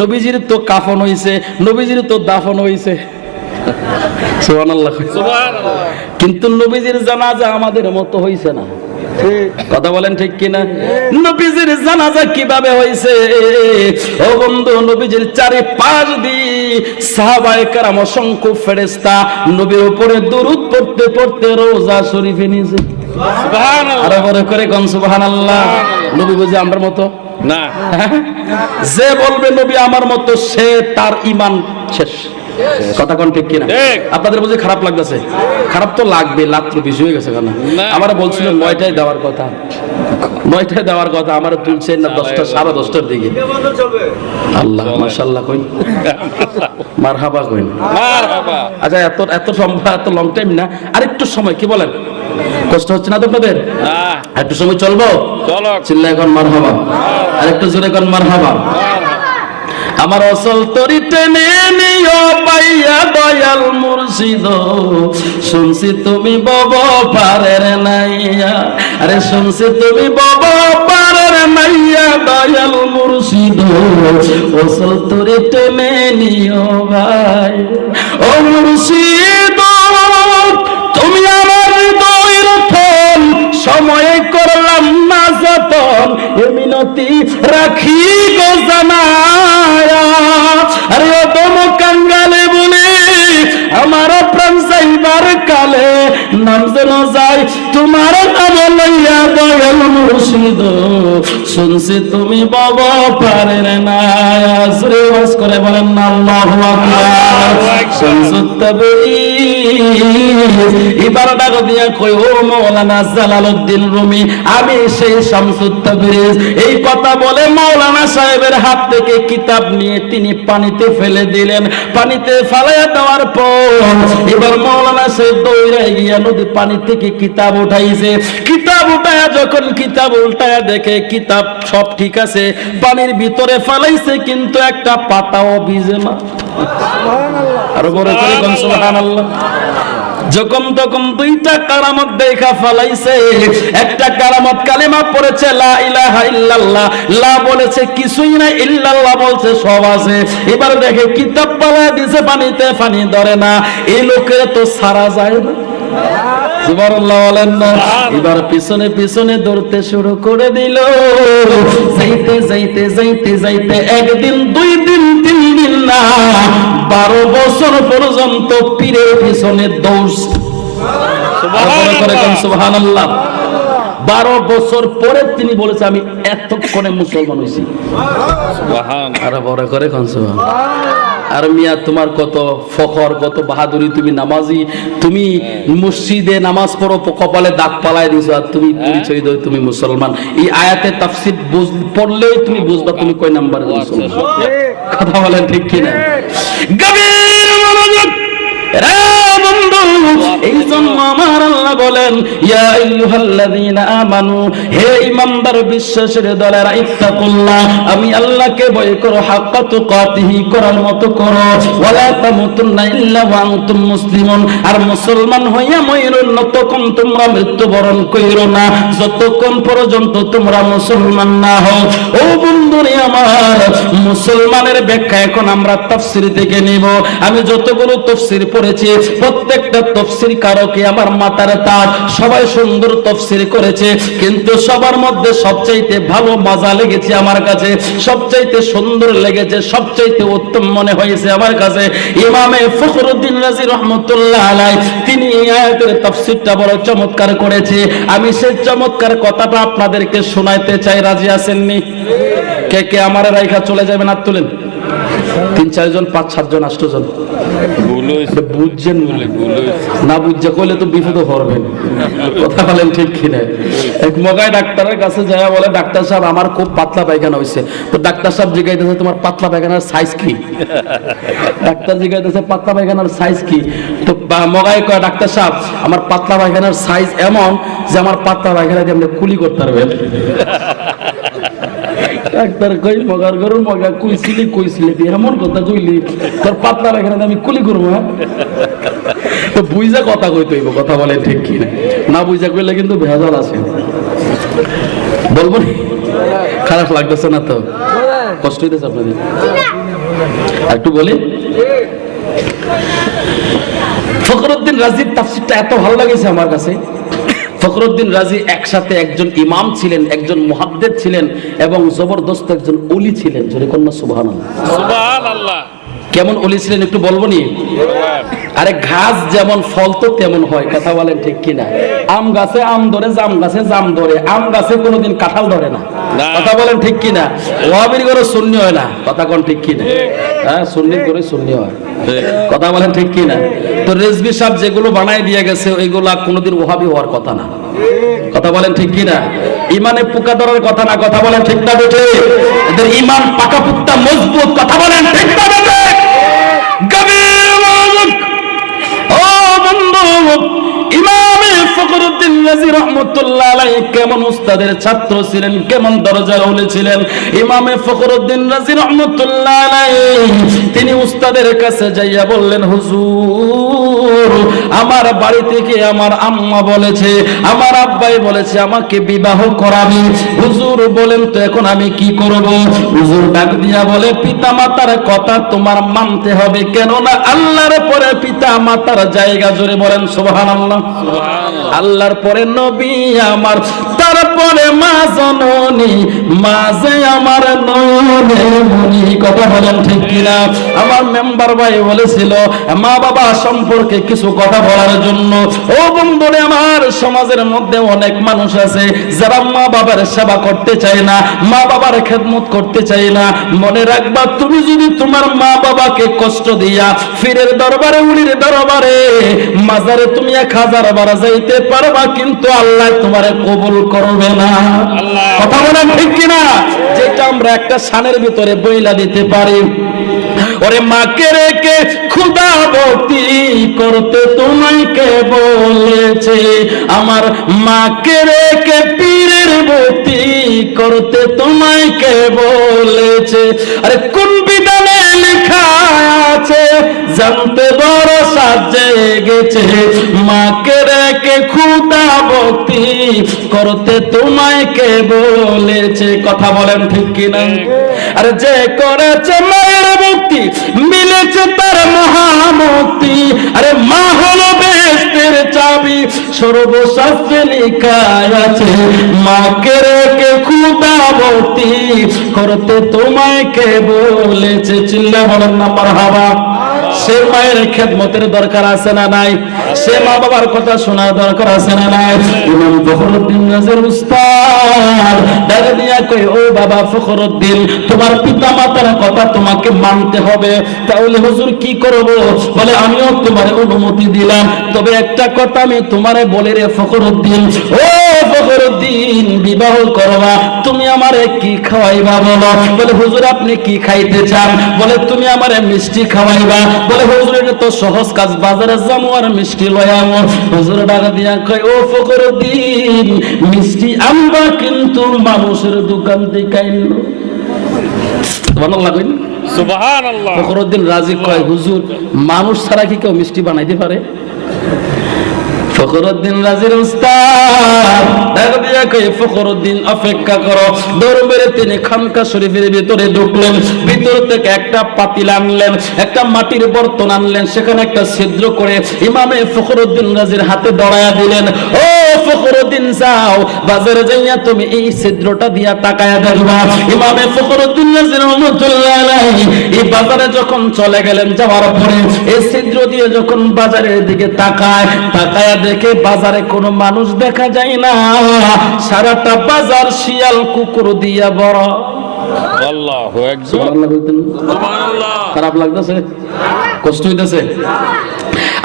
নবীজির তো কাফন হয়েছে, নবীজির তো দাফন হয়েছে। সুবহানাল্লাহ। কিন্তু নবীজির জানাজা আমাদের মতো হইছে না। কথা বলেন ঠিক কিনা? নবীজির জানাজা কিভাবে হইছে? ও বন্ধু, নবীজির চারিপাশ দিয়ে সাহাবায়ে কেরাম অসংখ্য ফেরেশতা নবীর উপরে দরুদ পড়তে পড়তে রওজা শরীফে নিয়েছে। সুবহানাল্লাহ। আরো বড় করে কোন সুবহানাল্লাহ। নবী বুঝি আমার মতো না। যে বলবে নবী আমার মতো, সে তার ঈমান শেষ। কথা কোন ঠিক কিনা? আপনাদের বুঝে খারাপ লাগতেছে? খারাপ তো লাগবে, রাত্র বেশি হয়ে গেছে কেন? আমার বলছিল 9টায় দেওয়ার কথা, 9টায় দেওয়ার কথা, আমার তুলছে না 10টা, 10:30টার দিকে। আল্লাহ মাশাআল্লাহ কইন, মারহাবা কইন, মারহাবা। আচ্ছা এত লং টাইম না, আরেকটু সময়, কি বলেন? কষ্ট হচ্ছে না তো আপনাদের? একটু সময় চলবো? চলো। চিল্লা এখন মারহাবা, আরেকটু জোরে কোন মারহাবা। আমার অসল তরি টেনে নিও পাইয়া দয়াল মুর্শিদ, শুনছি তুমি বব পারের নাইয়া, আরে শুনছি তুমি বব পারের নাইয়া দয়াল মুর্শিদ, অসল তরি টেনে নিও ভাই। ও মুর্শিদ, তুমি আমার হৃদয়ের ফোন, সময়ে করলাম না যতন, এ মিনতি রাখি গো জানায়া। আরে ও দম কাঙ্গালে বলে আমার প্রাণ যাইবার কালে, নাম যেন যায় তোমার নাম লইয়া দয়াল মুর্শিদ, শুনছি তুমি বাবা পারেন না। জোরে ওয়াজ করে বলেন না আল্লাহু আকবার। শামসুত তাবরিজ এবার ডাক দিয়া কই, ও মাওলানা জালালউদ্দিন রুমি, আমি সেই শামসুত তাবরিজ। এই কথা বলে মাওলানা সাহেবের হাত থেকে কিতাব নিয়ে তিনি পানিতে ফেলে দিলেন। পানিতে ফেলাইয়া দেওয়ার পর এবার মাওলানা সাহেব দৌড়ে গিয়া নদী পানি থেকে কিতাব উঠাইছে। কিতাব উঠায়া যখন কিতাব উল্টায়া দেখে কিতাব সব ঠিক আছে, পানির ভিতরে ফেলাইছে কিন্তু একটা পাতাও ভিজে না। আরো বড় করে কোন সুবহানাল্লাহ। যখন তখন দুইটা কারামত দেখা ফলাইছে। একটা কারামত কালেমা পড়েছে লা ইলাহা ইল্লাল্লাহ, লা বলেছে কিছুই না, ইল্লাল্লাহ বলছে সব আছে। এবার দেখে কিতাব পালা দিছে পানিতে, পানি ধরে না। এই লোকের তো সারা যায় না, সুবহানাল্লাহ বলেন না। এবার পিছনে পিছনে দৌড়তে শুরু করে দিল। যাইতে যাইতে যাইতে যাইতে একদিন, 2 দিন, 3 দিন না, 12 বছর পর্যন্ত পীরের পিছনে দৌড়ছে। সুবহানাল্লাহ। 12 বছর পরে তিনি বলেছে আমি এতক্ষণে মুসলমান হয়েছি। আরো বড় করে কোন সুবহানাল্লাহ। আর মিয়া তোমার কত ফখর, কত বাহাদুরি, তুমি নামাজি, তুমি মসজিদে নামাজ পড়ো, কপালে দাগ পালায় দিছো, আর তুমি পরিচয় দাও তুমি মুসলমান। এই আয়াতের তাফসীর পড়লেই তুমি বুঝবা তুমি কয় নাম্বারের মুসলমান। কথা বলেন ঠিক কিনা? গভীর মনোযোগ রে বন্ধু, এই জন্য আমার আল্লাহ বলেন ইয়া আইয়ুহাল্লাযীনা আমানু, হে ঈমানদার বিশ্বাসের দলেরা, ইত্তাকুল্লাহ, আমি আল্লাহকে ভয় করো, হাক্কা তুকাতিহি, করার মতো করো, ওয়ালা তামুতুন্না ইল্লা ওয়া আনতুম মুসলিমুন, আর মুসলমান হইয়া মইরুন নতক্ষণ তোমরা মৃত্যুবরণ কইরো না, যতক্ষণ পর্যন্ত তোমরা মুসলমান না হও। ও বন্ধুরে আমার, মুসলমানের ব্যাখ্যা এখন আমরা তাফসীর থেকে নিব। আমি যতগুলো তাফসীর পড়েছি প্রত্যেকটা তাফসীর কারকে আমার মাথার তাজ, সবাই সুন্দর তাফসীর করেছে, কিন্তু সবার মধ্যে সবচাইতে ভালো মজা লেগেছে আমার কাছে, সবচাইতে সুন্দর লেগেছে, সবচাইতে উত্তম মনে হয়েছে আমার কাছে ইমামে ফখরুদ্দীন রাজি রহমাতুল্লাহ আলাইহি, তিনি এই আয়াতের তাফসীরটা বড় চমৎকার করেছে। আমি সেই চমৎকার কথাটা আপনাদেরকে শোনাইতে চাই। রাজি আছেননি? কে কে আমার রাইখা চলে যাবেন? হাত তুলেন। 3-4 জন, 5-7 জন, 8 জন। বুঝছেন না? বুঝছে কইলে তো বিপদে পড়বেন। কথা বলেন ঠিক কিনা? এক মগাই ডাক্তারের কাছে যায়, বলে ডাক্তার সাহেব আমার খুব পাতলা পায়খানা হইছে। তো ডাক্তার সাহেব জিজ্ঞাসা তোমার পাতলা পায়খানার সাইজ কি? ডাক্তার জিজ্ঞাসা পাতলা পায়খানার সাইজ কি? তো মগাই কয় ডাক্তার সাহেব আমার পাতলা পায়খানার সাইজ এমন যে আমার পাতলা পায়খানা দিয়ে আপনি কুলি করতে পারবেন। ডাক্তার কই মগার গরু মগা কইছিলি এমন কথা কইলি তোর পাতলা পায়খানা আমি কুলি করবো? তো বুঝা কথা কইতে হইব। কথা বলে ঠিক কি না? বুঝা কইলে কিন্তু ভেজাল আছে। বলবো খারাপ লাগতেছে না তো? কষ্ট হইতেছে আপনাদের? একটু বলি, ফখরুদ্দীন রাজির তাফসীরটা এত ভালো লাগেছে আমার কাছে। ফখরুদ্দীন রাজি একসাথে একজন ইমাম ছিলেন, একজন মুহাদ্দিস ছিলেন, এবং জবরদস্ত একজন ওলি ছিলেন। জোরে কন্যা সুবহানাল্লাহ। সুবহানাল্লাহ। কেমন ওলি ছিলেন একটু বলবো নি? আরে ঘাস যেমন ফল তো তেমন হয়। কথা বলেন ঠিক কিনা? আম গাছে আম ধরে, জাম গাছে জাম ধরে, আম গাছে কোনোদিন কাঁঠাল ধরে না। কথা বলেন ঠিক কিনা? ওয়াহাবির করে সুন্নি হয় না। কথা কোন ঠিক কিনা? হ্যাঁ, সুন্নির করে সুন্নি হয়। কথা বলেন ঠিক কিনা? তো রেজভী সাহেব যেগুলো বানাই দিয়ে গেছে ওইগুলা কোনোদিন ওয়াহাবি হওয়ার কথা না। কথা বলেন ঠিক কিনা? ইমানে পোকা ধরার কথা না। কথা বলেন ঠিক না বেঠে? এদের ইমান পাকাপুক্তা মজবুত। কথা বলেন ঠিক না বেঠে? গভীর মনোযোগ। ও বন্ধু, ইমামে ফখরুদ্দীন রাজি রহমাতুল্লাহ আলাইহি কেমন উস্তাদের ছাত্র ছিলেন, কেমন দরজার ওলি ছিলেন। ইমামে ফখরুদ্দীন রাজি রহমাতুল্লাহ আলাইহি তিনি উস্তাদের কাছে যাইয়া বললেন, হুজুর আমার বাড়ি থেকে আমার আম্মা বলেছে, আমার আব্বাই বলেছে আমাকে বিবাহ করাবি। হুজুর বলেন তো এখন আমি কি করব? হুজুর ডাক দিয়া বলে, পিতা মাতার কথা তোমার মানতে হবে, কেননা আল্লাহর পরে পিতা মাতার জায়গা। জোরে বলেন সুবহানাল্লাহ। আল্লাহর পরে নবী আমার, তারপরে মা জননী, মাঝে আমার নয়নে মনি। কথা বলেন ঠিক কিনা? আমার মেম্বার ভাই বলেছিল মা বাবা সম্পর্কে কিছু কথা বলার জন্য। ও বন্ধুরে আমার, সমাজের মধ্যে অনেক মানুষ আছে যারা মা বাবার সেবা করতে চায় না, মা বাবার খেদমত করতে চায় না। মনে রাখবা, তুমি যদি তোমার মা বাবাকে কষ্ট দিয়া ফিরের দরবারে, উলির দরবারে, মাজারে তুমি 1000 বার যাইতে পারবা, কিন্তু আল্লাহ তোমারে কবুল করবে না। কথা বলেন ঠিক কিনা? যেটা আমরা একটা শানের ভিতরে বইলা দিতে পারি, ওরে মাকে রেখে খুদা ভক্তি করতে তোমায় কে বলেছে, আমার মাকে রেখে পীরের ভক্তি করতে তোমায় কে বলেছে। আরে কোন বিধানে লেখা আছে জানতে বড় সাজে গেছে, মাকে রেখে খুদা ভক্তি করতে তোমায় কে বলেছে। কথা বলেন ঠিক কিনা? আরে যে করেছে মায়ের ভক্তি মিলেছে তার মহামুক্তি। আরে মা হলো বেহেশতের চাবি, সর্বশাস্ত্রে লেখা আছে মাকে রেখে খুদা ভক্তি করতে তোমায় কে বলেছে। চিল্লা বলেন না মারহাবা। সে মায়ের খেদমতের দরকার আছে না নাই? সে মা বাবার কথা শোনার দরকার আছে না নাই? ইমাম ফখরুদ্দিন রাজির উস্তাদ ডাক দিয়া কই, ও বাবা ফখরুদ্দিন, তোমার পিতা মাতার কথা তোমাকে মানতে হবে। তাহলে হুজুর কি করব? বলে আমিও তোমার অনুমতি দিলাম, তবে একটা কথা আমি তোমারে বলে রে ফখরুদ্দিন, ও ফখরুদ্দিন, বিবাহ করবা, তুমি আমারে কি খাওয়াইবা বলো? বলে হুজুর আপনি কি খাইতে চান? বলে তুমি আমারে মিষ্টি খাওয়াইবা। বলে হুজুর এটা তো সহজ কাজ, বাজারে যাবো আর মিষ্টি লই আমো। হুজুর ডাকা দিয়া কয়, ও ফখরুদ্দিন, মিষ্টি আনবা কিন্তু মানুষের দোকান থেকে আইনো। সুবহানাল্লাহ কইন। সুবহানাল্লাহ। ফখরুদ্দিন রাজি কয়, হুজুর মানুষ ছাড়া কি কেউ মিষ্টি বানাইতে পারে? ফখরুদ্দিন রাজির উস্তাদ ডাক দিয়া কই, ফখরুদ্দিন অপেক্ষা করো। দৌড় মেরে তিনি খানকা শরীফের ভিতরে ঢুকলেন। ভিতর থেকে একটা পাতিল আনলেন, একটা মাটির বর্তন আনলেন, সেখানে একটা ছিদ্র করে ইমামে ফখরুদ্দিন রাজির হাতে ধরায়া দিলেন। ও ফখরুদ্দিন, যাও বাজারে যাইয়া তুমি এই ছিদ্রটা দিয়া তাকায়া দেখবা। ইমামে ফখরুদ্দিন রাজি রহমাতুল্লাহ আলাইহি এই বাজারে যখন চলে গেলেন, যাওয়ার পরে এই ছিদ্র দিয়ে যখন বাজারের দিকে তাকায়, তাকায়া দেখে বাজারে কোনো মানুষ দেখা যায় না। সারাটা বাজার শিয়াল কুকুর দিয়া বড়। আল্লাহু আকবার। সুবহানাল্লাহ বলতেন। সুবহানাল্লাহ। খারাপ লাগতেছে? কষ্ট হইতেছে?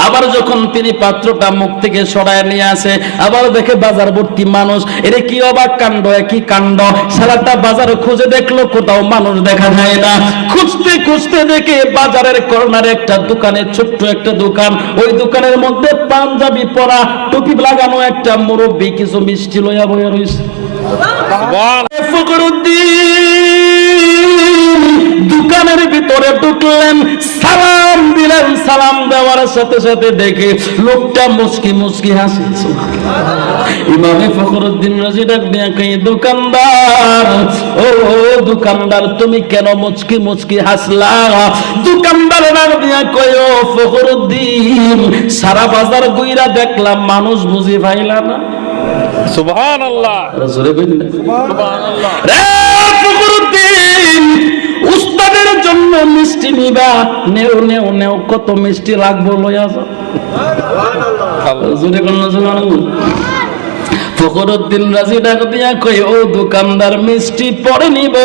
আবার যখন তিনি পাত্রটা মুখ থেকে সরায় নিয়ে আসে, আবার দেখে বাজার ভর্তি মানুষ। এরে কি অবাক কাণ্ড, একই কাণ্ড। সারাটা বাজার খুঁজে দেখলো, কোথাও মানুষ দেখা যায় না। খুঁজতে খুঁজতে দেখে বাজারের কর্নারে একটা দোকানে, ছোট্ট একটা দোকান, ওই দোকানের মধ্যে পাঞ্জাবি পরা, টুপি লাগানো একটা মুরব্বী কিছু মিষ্টি লইয়া বইয়া রইছে। ফখরুদ্দিন দোকানের ভিতরে ঢুকলেন, সালাম দিলেন। সালাম দেওয়ার সাথে সাথে দেখে লোকটা মুচকি মুচকি হাসে। ইমামে ফখরুদ্দিন রাজি ডাক দিয়া কই, দোকানদার, ও দোকানদার, তুমি কেন মুচকি মুচকি হাসলা? দোকানদার ডাক দিয়া কই, ও ফখরুদ্দিন, সারা বাজার ঘুইরা দেখলাম, মানুষ বুঝি পাইলা না। সুবহানাল্লাহ। জোরে কই না? সুবহানাল্লাহ। রে ফখরুদ্দিন, উস্তাদের জন্য মিষ্টি নিবা, নেও নেও নেও, কত মিষ্টি লাগবো লইয়া যাও। জোরে কোন সুবহানাল্লাহ। ফখরুদ্দিন রাজি ডাক দিয়া কই, ও দোকানদার, মিষ্টি পরে নিব।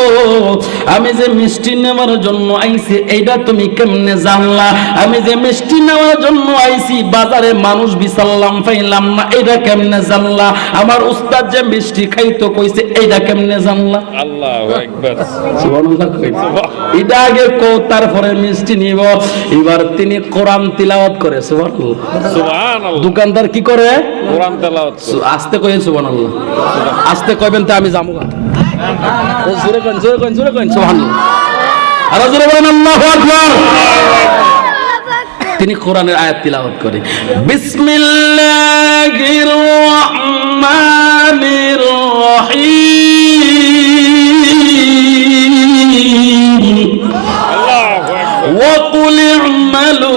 আমি যে মিষ্টি নেওয়ার জন্য আইছি এইটা তুমি কেমনে জানলা? আমি যে মিষ্টি নেওয়ার জন্য আইছি বাজারে মানুষ বিচারলাম পাইলাম না, এইটা কেমনে জানলা? আমার উস্তাদ যে মিষ্টি খাইতো কইছে, এইটা কেমনে জানলা? আল্লাহু আকবার। সুবহানাল্লাহ কইছে। এটা আগে কো, তারপরে মিষ্টি নিব। এবার তিনি কোরআন তিলাওয়াত করে। সুবহানাল্লাহ। সুবহানাল্লাহ। দোকানদার কি করে? কোরআন তেলাওয়াত করে। আস্তে কই সুবহানাল্লাহ। আস্তে কইবেন তো আমি যাবো। জোরে কইন, জোরে কইন, জোরে কইন সুবহানাল্লাহ। আর জোরে বলেন আল্লাহু আকবার। তিনি কোরআনের আয়াত তিলাওয়াত করে। বিসমিল্লাহির রহমানির রহিম। আল্লাহু আকবার। ওয়া কুল ই'মালু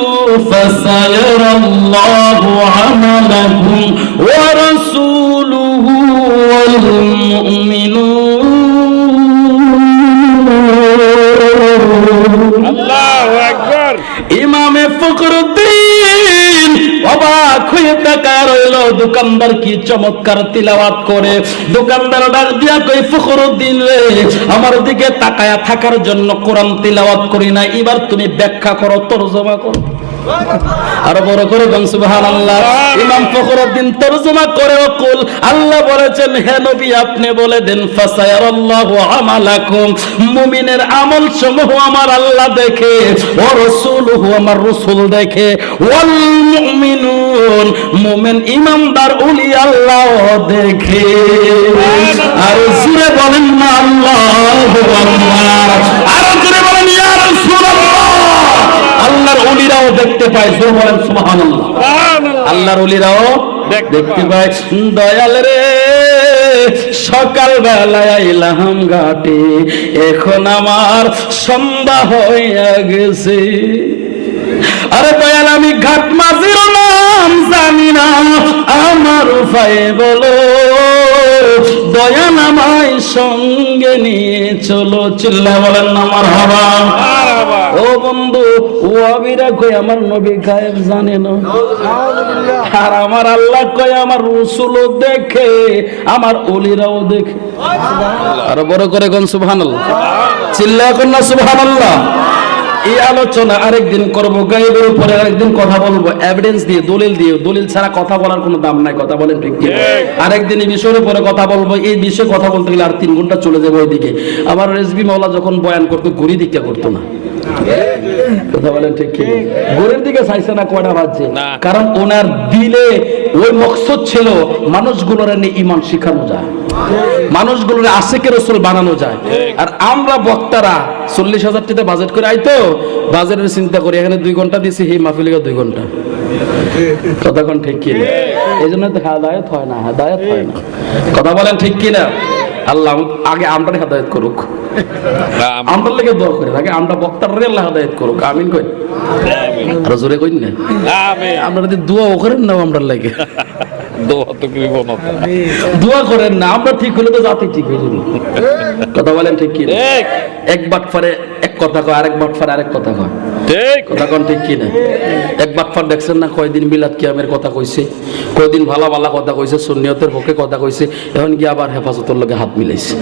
ফাসায়ারাল্লাহু আমালাকুম ওয়া রাসূলুহু ওয়াল মুমিনুন। আল্লাহু আকবার। ইমামে ফখরুদ্দিন অবাক হয়ে তাকায় রইল, দোকানদার কি চমৎকার তিলাওয়াত করে। দোকানদার ডাক দিয়া কই, ফখরুদ্দিন রে, আমার দিকে তাকায়া থাকার জন্য কোরআন তিলাওয়াত করি না, এবার তুমি ব্যাখ্যা করো, তরজমা করো। আর বড় করে বলেন সুবহানাল্লাহ। ইমাম ফখরুদ্দিন তরজমা করে, কুল, আল্লাহ বলেছেন, হে নবী আপনি বলে দেন, ফাসায়ারাল্লাহু আমালাকুম, মুমিনের আমল সমূহ আমার আল্লাহ দেখে, ওয়া রাসূলুহু, আমার রাসূল দেখে, ওয়াল মুমিনুন, মুমিন ইমানদার ওলি আল্লাহ দেখে। আর জোরে বলেন না আল্লাহু আকবার। আর জোরে বলেন ইয়া রাসূলুল্লাহ। আল্লাহর ওলিরাও দেখতে পায়। জোরে বলেন সুবহানাল্লাহ। আল্লাহর ওলিরাও দেখতে পায়। দয়াল রে, সকাল বেলায় আইলাম ঘাটে, এখন আমার সন্ধ্যা হয়ে গেছে। আরে দয়াল, আমি ঘাট মাঝির নাম জানি না, আমার উপায় বলো, দয়াল আমায় সঙ্গে নিয়ে চলো। চিল্লা বলেন না মারহাবা। ও বন্ধু ওয়াবিরা কই আমার নবী গায়েব জানে না, আর আমার আল্লাহ কই আমার রাসূলও দেখে, আমার ওলিরাও দেখে। আর বড় করে কোন সুবহানাল্লাহ, চিল্লা কোন না সুবহানাল্লাহ। এই আলোচনা আরেকদিন করব, গায়েবের উপরে আরেকদিন কথা বলবো, এভিডেন্স দিয়ে, দলিল দিয়ে। দলিল ছাড়া কথা বলার কোনো দাম নাই, কথা বলেন ঠিক কি? আরেকদিন এই বিষয়ের উপরে কথা বলবো। এই বিষয়ে কথা বলতে গেলে আর 3 ঘন্টা চলে যাবে ওইদিকে। আবার রেজবি মাওলা যখন বয়ান করতো ঘুরি দিকে করতো না, কথা বলেন ঠিক কি? ঘুরের দিকে চাইছে না কয়টা বাজছে, কারণ ওনার দিলে ওই মকসদ ছিল মানুষগুলোর নিয়ে ঈমান শিখানো যায়, মানুষগুলোর আশিকের রাসূল বানানো যায়। আর আমরা বক্তারা 40,000 টাকা বাজেট করে আইতো, বাজেটের চিন্তা করি এখানে 2 ঘন্টা দিছি, এই মাহফিলে 2 ঘন্টা, কথা কোন ঠিক কি? এই জন্য তো হেদায়েত হয় না, হেদায়েত হয় না, কথা বলেন ঠিক কি না? আল্লাহ আগে আমরা হেদায়েত করুক, আমরা লেগে দোয়া করি, আগে আমরা বক্তারে আল্লাহ হেদায়েত করুক, আমিন কই, আর জোরে কই না আমিন। আমরা যদি দোয়া করেন না আমরা লাগে দোয়া তো করিব না, দোয়া করেন না, আমরা ঠিক হলে তো জাতি ঠিক হয়ে যাবে, কথা বলেন ঠিক কি? ঠিক এক বাটফারে এক কথা কয়, আরেক বাটফারে আরেক কথা কয়, ঠিক কথা কোন ঠিক কি না? এক বাটফার দেখছেন না কয়দিন মিলাদ কিয়ামের কথা কইছে, কয়দিন ভালা ভালা কথা কইছে, সুন্নিয়তের পক্ষে কথা কইছে, এখন কি আবার হেফাজতের লগে হাত মিলাইছে,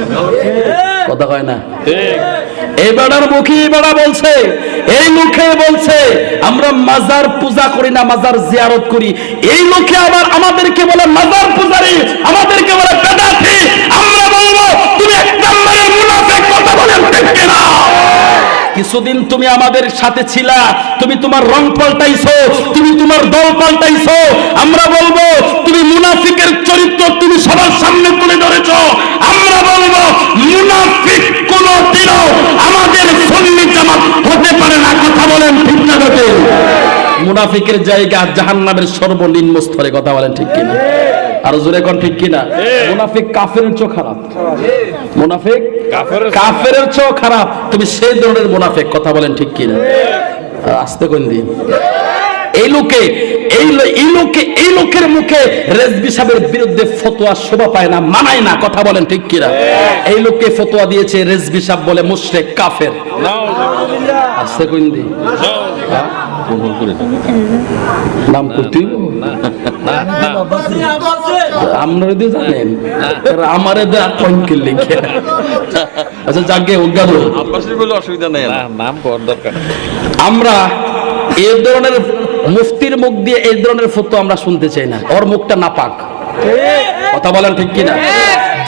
কথা কয় না? ঠিক এই বেড়ার মুখে বেড়া বলছে, এই মুখে বলছে আমরা মাজার পূজা করি না, মাজার জিয়ারত করি। এই লোকে আবার আমাদেরকে বলে মাজার পূজারি, আমাদেরকে বলে বেদাতি। আমরা বলবো তুমি এক নম্বরের মুনাফিক, কথা বলেন ঠিক কিনা? কিছুদিন তুমি আমাদের সাথে ছিলা, তুমি তোমার রং পাল্টাইছো, তুমি তোমার দল পাল্টাইছো। আমরা বলবো তুমি মুনাফিকের চরিত্র তুমি সবার সামনে তুলে ধরেছো। আমরা বলবো মুনাফিক কোনদিনও আমাদের সুন্নি জামাত হতে পারে না, কথা বলেন ঠিক না? মুনাফিকের জায়গা জাহান্নামের সর্বনিম্ন স্তরে, কথা বলেন ঠিক কিনা? আর জোরে কোন ঠিক কিনা? মুনাফিক কাফেরের চেয়ে খারাপ, মুনাফিক কাফেরের চেয়ে খারাপ, তুমি সেই ধরনের মুনাফিক, কথা বলেন ঠিক কিনা? আস্তে কোন দিন এই লোকে এই লোকের মুখে রেজবি সাহেবের বিরুদ্ধে ফতোয়া শোভা পায় না, মানায় না, কথা বলেন ঠিক কিনা? এই লোককে ফতোয়া দিয়েছে রেজবি সাহেব বলে মুশরিক কাফের, আস্তে কোন দিন নাম করতে আপনারা তো জানেন, আমার লিখে আচ্ছা যাকে অসুবিধা নেই, নাম করার দরকার। আমরা এই ধরনের মুফতির মুখ দিয়ে এই ধরনের ফতোয়া আমরা শুনতে চাই না, ওর মুখটা নাপাক, কথা বলেন ঠিক কিনা?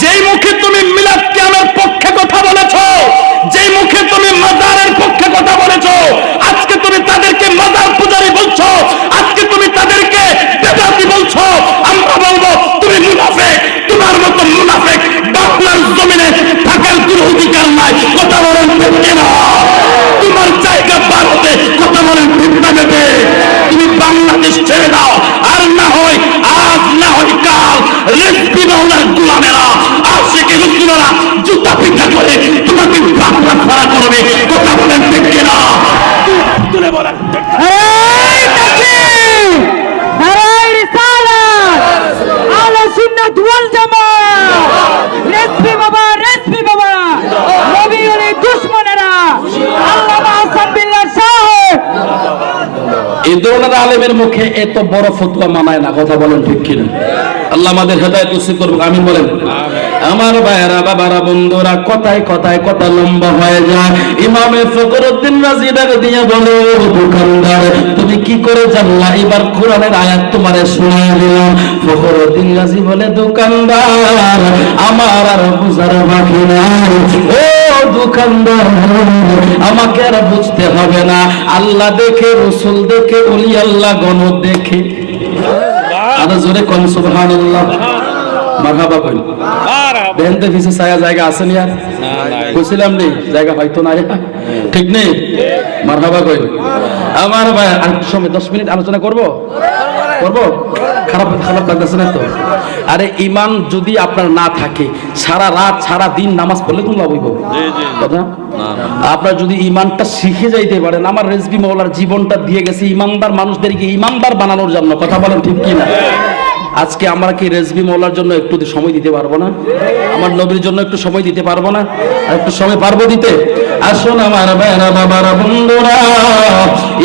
যেই মুখে তুমি মিলাদ কিয়ামের পক্ষে কথা বলেছো, যেই মুখে তুমি মাজারের পক্ষে কথা বলেছো, আজকে তুমি তাদেরকে মাজার পূজারি বলছো, আজকে তুমি তাদেরকে বেদাতি বলছো। আমরা বলবো তুমি মুনাফিক, তোমার মতো মুনাফিক বাংলার জমিনে থাকার কোনো অধিকার নাই, কথা বলেন ঠিক কিনা? তোমার জায়গা ভারতে, কথা বলেন ঠিক না? তুমি বাংলাদেশ ছেড়ে দাও, আর না হয় আজ না হয় কাল রেজবি মাওলার গোলামেরা আশিকে রাসূলরা জুতা পিটা করে তোমাকে বাংলা ছাড়া করবে, কথা বলেন ঠিক কিনা? তুলে বলেন এই তাকবীর, নারায়ে রিসালাত, আহলে সুন্নাত ওয়াল জামাত, রেজবি বাবা নবী ওলি দুশমনেরা, আল্লামা হাসান বিল্লাহ সাহেব, এই ধরনের আলেমের মুখে এত বড় ফতোয়া মানায় না, কথা বলেন ঠিক কিনা? আল্লাহ আমাদের হেদায়েত নসিব করুক, আমিন বলেন। আমার ভাইয়েরা, বাবারা, বন্ধুরা, কথায় কথায় কথা লম্বা হয়ে যায়। ইমামে ফখরুদ্দিন রাজি ডাক দিয়ে বলে, দোকানদার তুমি কি করে জানলা? এবার কোরআনের আয়াত তোমারে শুনিয়ে দিলাম। ফখরুদ্দিন রাজি বলে, দোকানদার আমার আর বুঝার বাকি নাই। ও দোকানদার আমাকে আর বুঝতে হবে না, আল্লাহ দেখে, রাসূল দেখে, ওলি আল্লাহ গণ দেখে। আর জোরে কোন সুবহানাল্লাহ, মারহাবা কই। বেহেনতে পিছে ছায়া জায়গা আছে নি? আর কইছিলাম নেই জায়গা হয়তো না, ঠিক নেই, মারহাবা কই। আমার ভাই আর সময় 10 মিনিট আলোচনা করব, খারাপ লাগতেছে না তো? আরে ঈমান যদি আপনার না থাকে, সারা রাত সারা দিন নামাজ পড়লে কোন লাভ হইব? কথা আপনার যদি ঈমানটা শিখে যাইতে পারেন, আমার রেজবি মাওলার জীবনটা দিয়ে গেছে ঈমানদার মানুষদেরকে ঈমানদার বানানোর জন্য, কথা বলেন ঠিক কি না? আজকে আমরা কি রেজবি মওলার জন্য একটু সময় দিতে পারবো না? আমার নবীর জন্য একটু সময় দিতে পারবো না? আর একটু সময় পারবো দিতে? আসুন আমার ভাইরা বাবারা বন্ধুরা,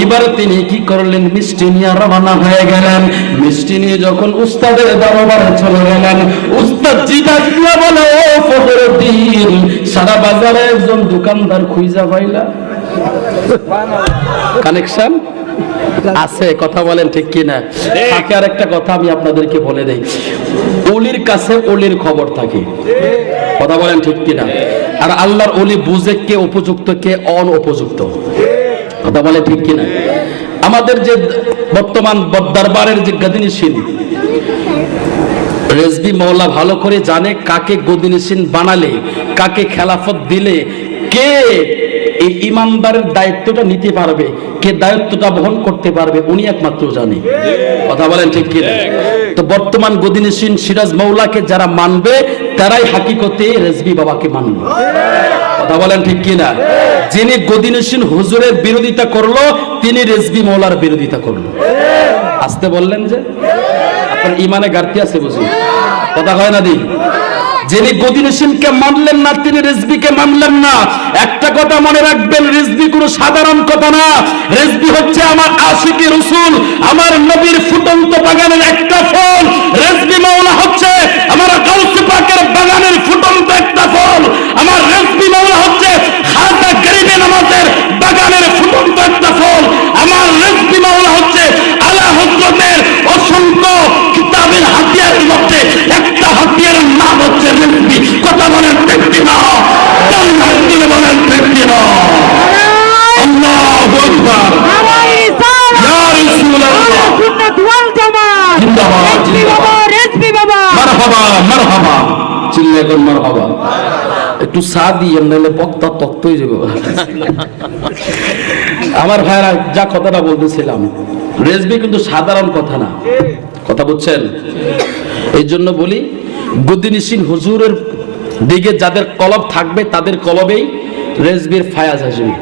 এবার তিনি কি করলেন? মিষ্টি নিয়ে রওনা হয়ে গেলেন। মিষ্টি নিয়ে যখন উস্তাদের দরবারে চলে গেলেন, উস্তাদ জিজ্ঞাসা করে বলে, ও ফখরুদ্দিন, সারা বাজারে একজন দোকানদার খুঁজা পাইলা? কানেকশন আছে, কথা বলেন ঠিক কিনা? তাকে আর একটা কথা আমি আপনাদেরকে বলে দেই, ওলির কাছে ওলির খবর থাকে, কথা বলেন ঠিক কিনা? আর আল্লাহর ওলি বুঝে কে উপযুক্ত কে অনুপযুক্ত, কথা বলে ঠিক কিনা? আমাদের যে বর্তমান দরবারের যে গদিনিশীন রেজবি মওলা ভালো করে জানে কাকে গদিনিশীন বানালে, কাকে খেলাফত দিলে কে এই ইমানদারের দায়িত্বটা নিতে পারবে, কে দায়িত্বটা বহন করতে পারবে, উনি একমাত্র জানে, কথা বলেন ঠিক কি না? তো বর্তমান গদিনিশীন সিরাজ মওলাকে যারা মানবে তারাই হাকিকতে রেজবি বাবাকে মানবে, কথা বলেন ঠিক কি না? যিনি গদিনিশীন হুজুরের বিরোধিতা করলো তিনি রেজবি মওলার বিরোধিতা করলো। আসতে বললেন যে আপনার ইমানে ঘাটতি আছে বুঝি, কথা হয় না দি? যিনি গদিনিশীনকে মানলেন না তিনি রেজবিকে মানলেন না। একটা কথা মনে রাখবেন, রেজবি কোনো সাধারণ কথা না, রেজবি হচ্ছে আমার আশিকি রাসূল, আমার নবীর ফুটন্ত বাগানের একটা ফল। রেজবি মাওলা হচ্ছে আমার গাউস পাকের বাগানের ফুটন্ত একটা ফল। আমার রেজবি মাওলা হচ্ছে খাজা গরিবে নামাজের বাগানের ফুটন্ত একটা ফল। আমার রেজবি মাওলা হচ্ছে আলা হযরতের অসংখ্য কিতাবের হাতিয়ারের মধ্যে একটা হাতিয়ারের নাম হচ্ছে রেজবি, কথা বলেন ঠিক কিনা? বলেন ঠিক কিনা? আল্লাহু আকবার, ইয়া রাসূলুল্লাহ, সুন্নাত ওয়াল জামাত, জিন্দাবাদ জিন্দাবাদ, রেজবি বাবা, মারহাবা মারহাবা, চিল্লায়ে কোন মারহাবা। একটু চা দিয়ে নাহলে বক্তা তক্ত হয়ে যাবে। আমার ভাইরা যা কথাটা বলতেছিলাম, রেজবি কিন্তু সাধারণ কথা না, কথা বুঝছেন? এই জন্য বলি গদিনিশীন হুজুরের দিকে যাদের কলব থাকবে তাদের কলবেই রেজবির ফায়াজ আসবে,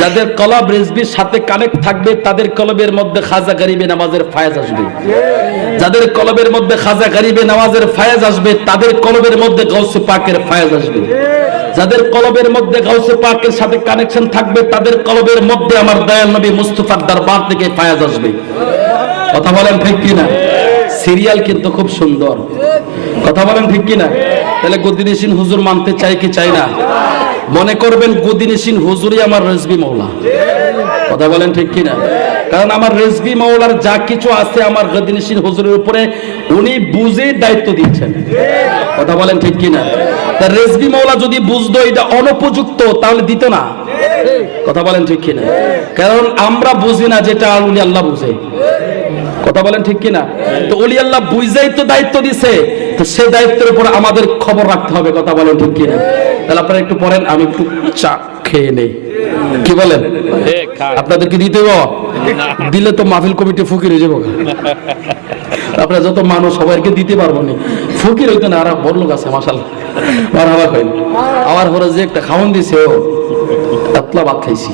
যাদের কলব রেজবির সাথে কানেক্ট থাকবে তাদের কলবের মধ্যে খাজা গরিবে নামাজের ফায়াজ আসবে, যাদের কলবের মধ্যে খাজা গরিবে নামাজের ফায়াজ আসবে তাদের কলবের মধ্যে গাউসে পাকের ফায়াজ আসবে, যাদের কলবের মধ্যে গাউসে পাকের সাথে কানেকশন থাকবে তাদের কলবের মধ্যে আমার দয়াল নবী মুস্তাফার দরবার থেকে ফায়াজ আসবে, কথা বলেন ঠিক কিনা? সিরিয়াল কিন্তু খুব সুন্দর, কথা বলেন ঠিক কিনা? তাহলে গদিনিশীন হুজুর মানতে চাই কি চাই না? মনে করবেন গদিনিশীন হুজুরই আমার রেজবি মওলা, কথা বলেন ঠিক কিনা? কারণ আমার রেজবি মওলার যা কিছু আছে আমার গদিনিশীন হুজুরের উপরে উনি বুঝে দায়িত্ব দিয়েছেন, কথা বলেন ঠিক কিনা? তা রেজবি মওলা যদি বুঝতো এটা অনুপযুক্ত তাহলে দিত না, কথা বলেন ঠিক কিনা? কারণ আমরা বুঝি না যেটা উনি আল্লাহ বুঝে, কথা বলেন ঠিক কিনা? তো ওলি আল্লাহ বুঝাই তো দায়িত্ব দিছে, তো সেই দায়িত্বের উপর আমাদের খবর রাখতে হবে, কথা বলেন ঠিক কিনা? তাহলে আপনারা একটু পড়েন, আমি একটু চা খেয়ে নেই, কি বলেন? আপনাদের কি দিতে দিলে তো মাহফিল কমিটি ফকির হয়ে যাবো, আপনারা যত মানুষ সবাইকে দিতে পারবো না, ফকির হইতো না, আর বড় লোক আছে মাশাআল্লাহ, মারহাবা কইন। আমার পরে যে একটা খাওয়ান দিছে ও এতলা ভাত খাইছি,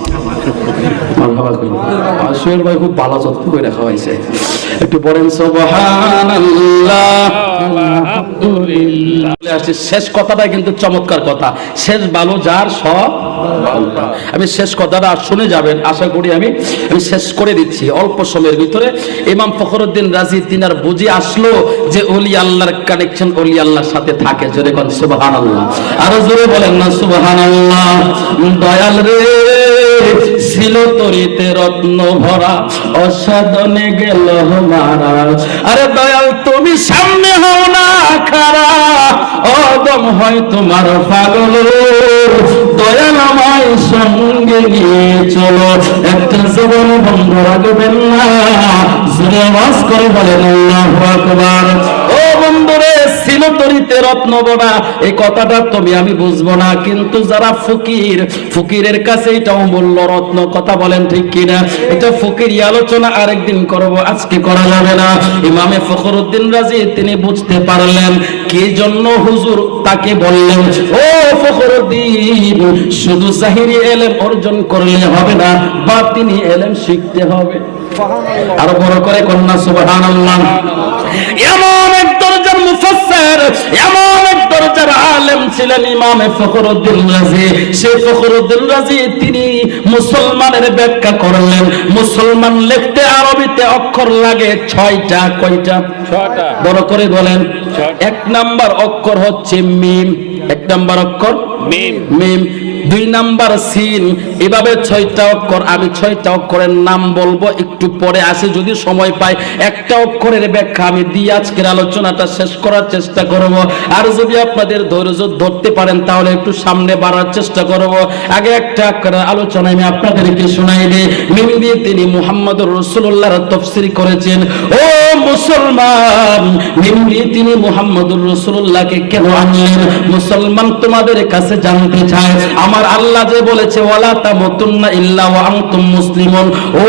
মারহাবা কইন। আর সোহেল ভাই খুব ভালো যত্ন করে খাওয়াইছে, একটু পড়েন সুবহানাল্লাহ আলহামদুলিল্লাহ। শেষ কথাটা কিন্তু চমৎকার কথা, শেষ ভালো যার সব। আমি শেষ কথাটা শুনে যাবেন আশা করি, আমি শেষ করে দিচ্ছি অল্প সময়ের ভিতরে। ইমাম ফখরুদ্দিন রাজি তিনার বুঝে আসলো যে ওলি আল্লাহর কানেকশন ওলি আল্লাহর সাথে থাকে, জোরে কোন সুবহানাল্লাহ, আরো জোরে বলেন না সুবহানাল্লাহ। দয়াল রে ছিল তরিতে রত্ন ভরা, অসাধনে গেল মারা, আরে দয়াল তুমি সামনে হও না খারা, অদম হয় তোমার পাগল, দয়াল আমায় সঙ্গে নিয়ে চলো, একটা জীবন বন্ধ রাখবেন না, জোরে আওয়াজ করে বলেন আল্লাহু আকবার। ও বন্ধুরে ছিল তরিতে রত্ন ভরা, এই কথাটা তুমি আমি বুঝবো না, কিন্তু যারা ফকির, ফকিরের কাছে এটা অমূল্য রত্ন, কথা বলেন ঠিক কিনা? এটা ফকিরি আলোচনা আরেকদিন করব, আজকে করা যাবে না। ইমামে ফখরুদ্দিন রাজি তিনি বুঝতে পারলেন কি জন্য হুজুর তাকে বললেন, ও ফখরুদ্দিন শুধু জাহিরি ইলম অর্জন করলে হবে না, বাতিনি ইলম শিখতে হবে। আরো বড় করে কন্যা সুবহানাল্লাহ। এমন এক দরজার মুফাসসির, এমন এক দরজার আলেম ছিলেন ইমাম ফখরুদ্দীন রাজি। সেই ফখরুদ্দীন রাজি তিনি মুসলমানের ব্যাখ্যা করলেন। মুসলমান লিখতে আরবিতে অক্ষর লাগে 6টা। কয়টা? 6টা। বড় করে বলেন। 1 নাম্বার অক্ষর হচ্ছে মিম, 1 নাম্বার অক্ষর মিম। মিম। 2 নাম্বার সিন। এভাবে 6টা অক্ষর। আমি 6টা অক্ষরের নাম বলবো, একটু পরে আসে যদি সময় পাই একটা অক্ষরের ব্যাখ্যা আমি দিয়ে আজকের আলোচনাটা শেষ করার চেষ্টা করব। আর যদি আপনাদের ধৈর্য ধরতে পারেন তাহলে একটু সামনে বাড়ার চেষ্টা করব। আগে একটা আলোচনা আমি আপনাদেরকে শোনাই দিই। মিম দিয়ে তিনি মুহাম্মদুর রাসূলুল্লাহর তাফসীর করেছেন। ও মুসলমান, মিম দিয়ে তিনি মুহাম্মদুর রাসূলুল্লাহকে কেন আনলেন? মুসলমান তোমাদের কাছে জানতে চায় আমার আল্লাহ যে বলেছে ওয়ালা তামুতুন্না ইল্লা ওয়া আনতুম মুসলিমুন। ও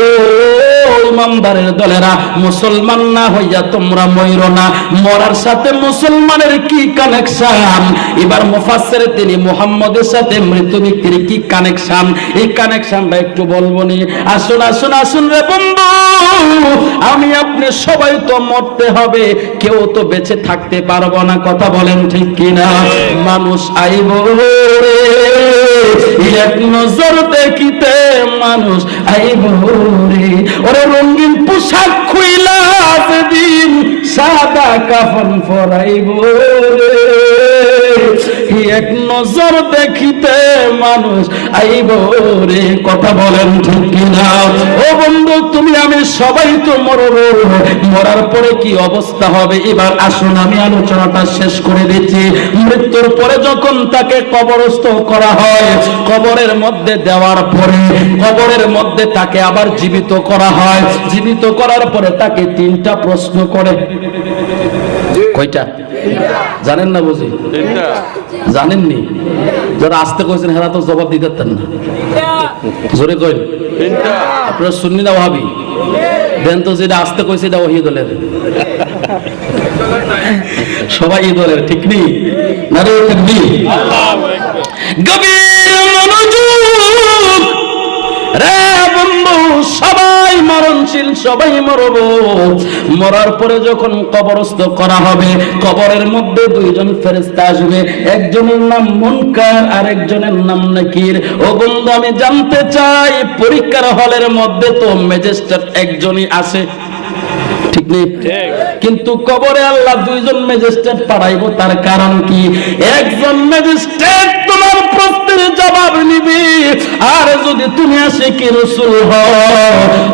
ইমানদারের দলেরা, মুসলমান না হইয়া তোমরা মইরো না। মরার সাথে মুসলমানের কি কানেকশন? এবার মুফাসসির তিনি মুহাম্মদের সাথে মৃত ব্যক্তির কি কানেকশন, এই কানেকশনটা একটু বলবো নি। আসুন আসুন আসুন রে বন্ধু, আমি আপনি সবাই তো মরতে হবে, কেউ তো বেঁচে থাকতে পারবো না। কথা বলেন ঠিক কিনা? মানুষ আইব রে এক নজর দেখিতে, মানুষ আইব রে। ওরে রঙিন পোশাক খুইলা সেদিন সাদা কাফন পরাইব রে। এক নজর দেখিতে মানুষ আইব রে। কথা বলেন ঠিক কিনা? ও বন্ধু, তুমি আমি সবাই তো মরব, মরার পরে কি অবস্থা হবে? এবার আসুন আমি আলোচনাটা শেষ করে দিচ্ছি। মৃত্যুর পরে যখন তাকে কবরস্থ করা হয়, কবরের মধ্যে দেওয়ার পরে কবরের মধ্যে তাকে আবার জীবিত করা হয়। জীবিত করার পরে তাকে 3টা প্রশ্ন করে। কয়টা জানেন না? বুঝি জানেননি? যারা আসতে কইছেন হেরা তো জবাব দিতে পারতেন না। জোরে কইন। আপনারা সুন্নি না ওয়াহাবি? দেন তো, যেটা আসতে কইছে এটা ওহী দলের, সবাই এই দলের, ঠিক নেই? নারে তাকবীর। গভীর মনোযোগ রে বন্ধু, সবাই মরণশীল, সবাই মরব। মরার পরে যখন কবরস্থ করা হবে, কবরের মধ্যে 2জন ফেরেশতা আসবে। একজনের নাম মুনকার আর একজনের নাম নাকির। ও বন্ধু, আমি জানতে চাই পরীক্ষার হলের মধ্যে তো ম্যাজিস্ট্রেট একজনই আসে, ঠিক নেই? কিন্তু কবরে আল্লাহ 2জন ম্যাজিস্ট্রেট পাঠাইবো। তার কারণ কি? একজন ম্যাজিস্ট্রেট তোমার প্রশ্নের জবাব নিবে, আর যদি তুমি আসে কি রাসূল হও,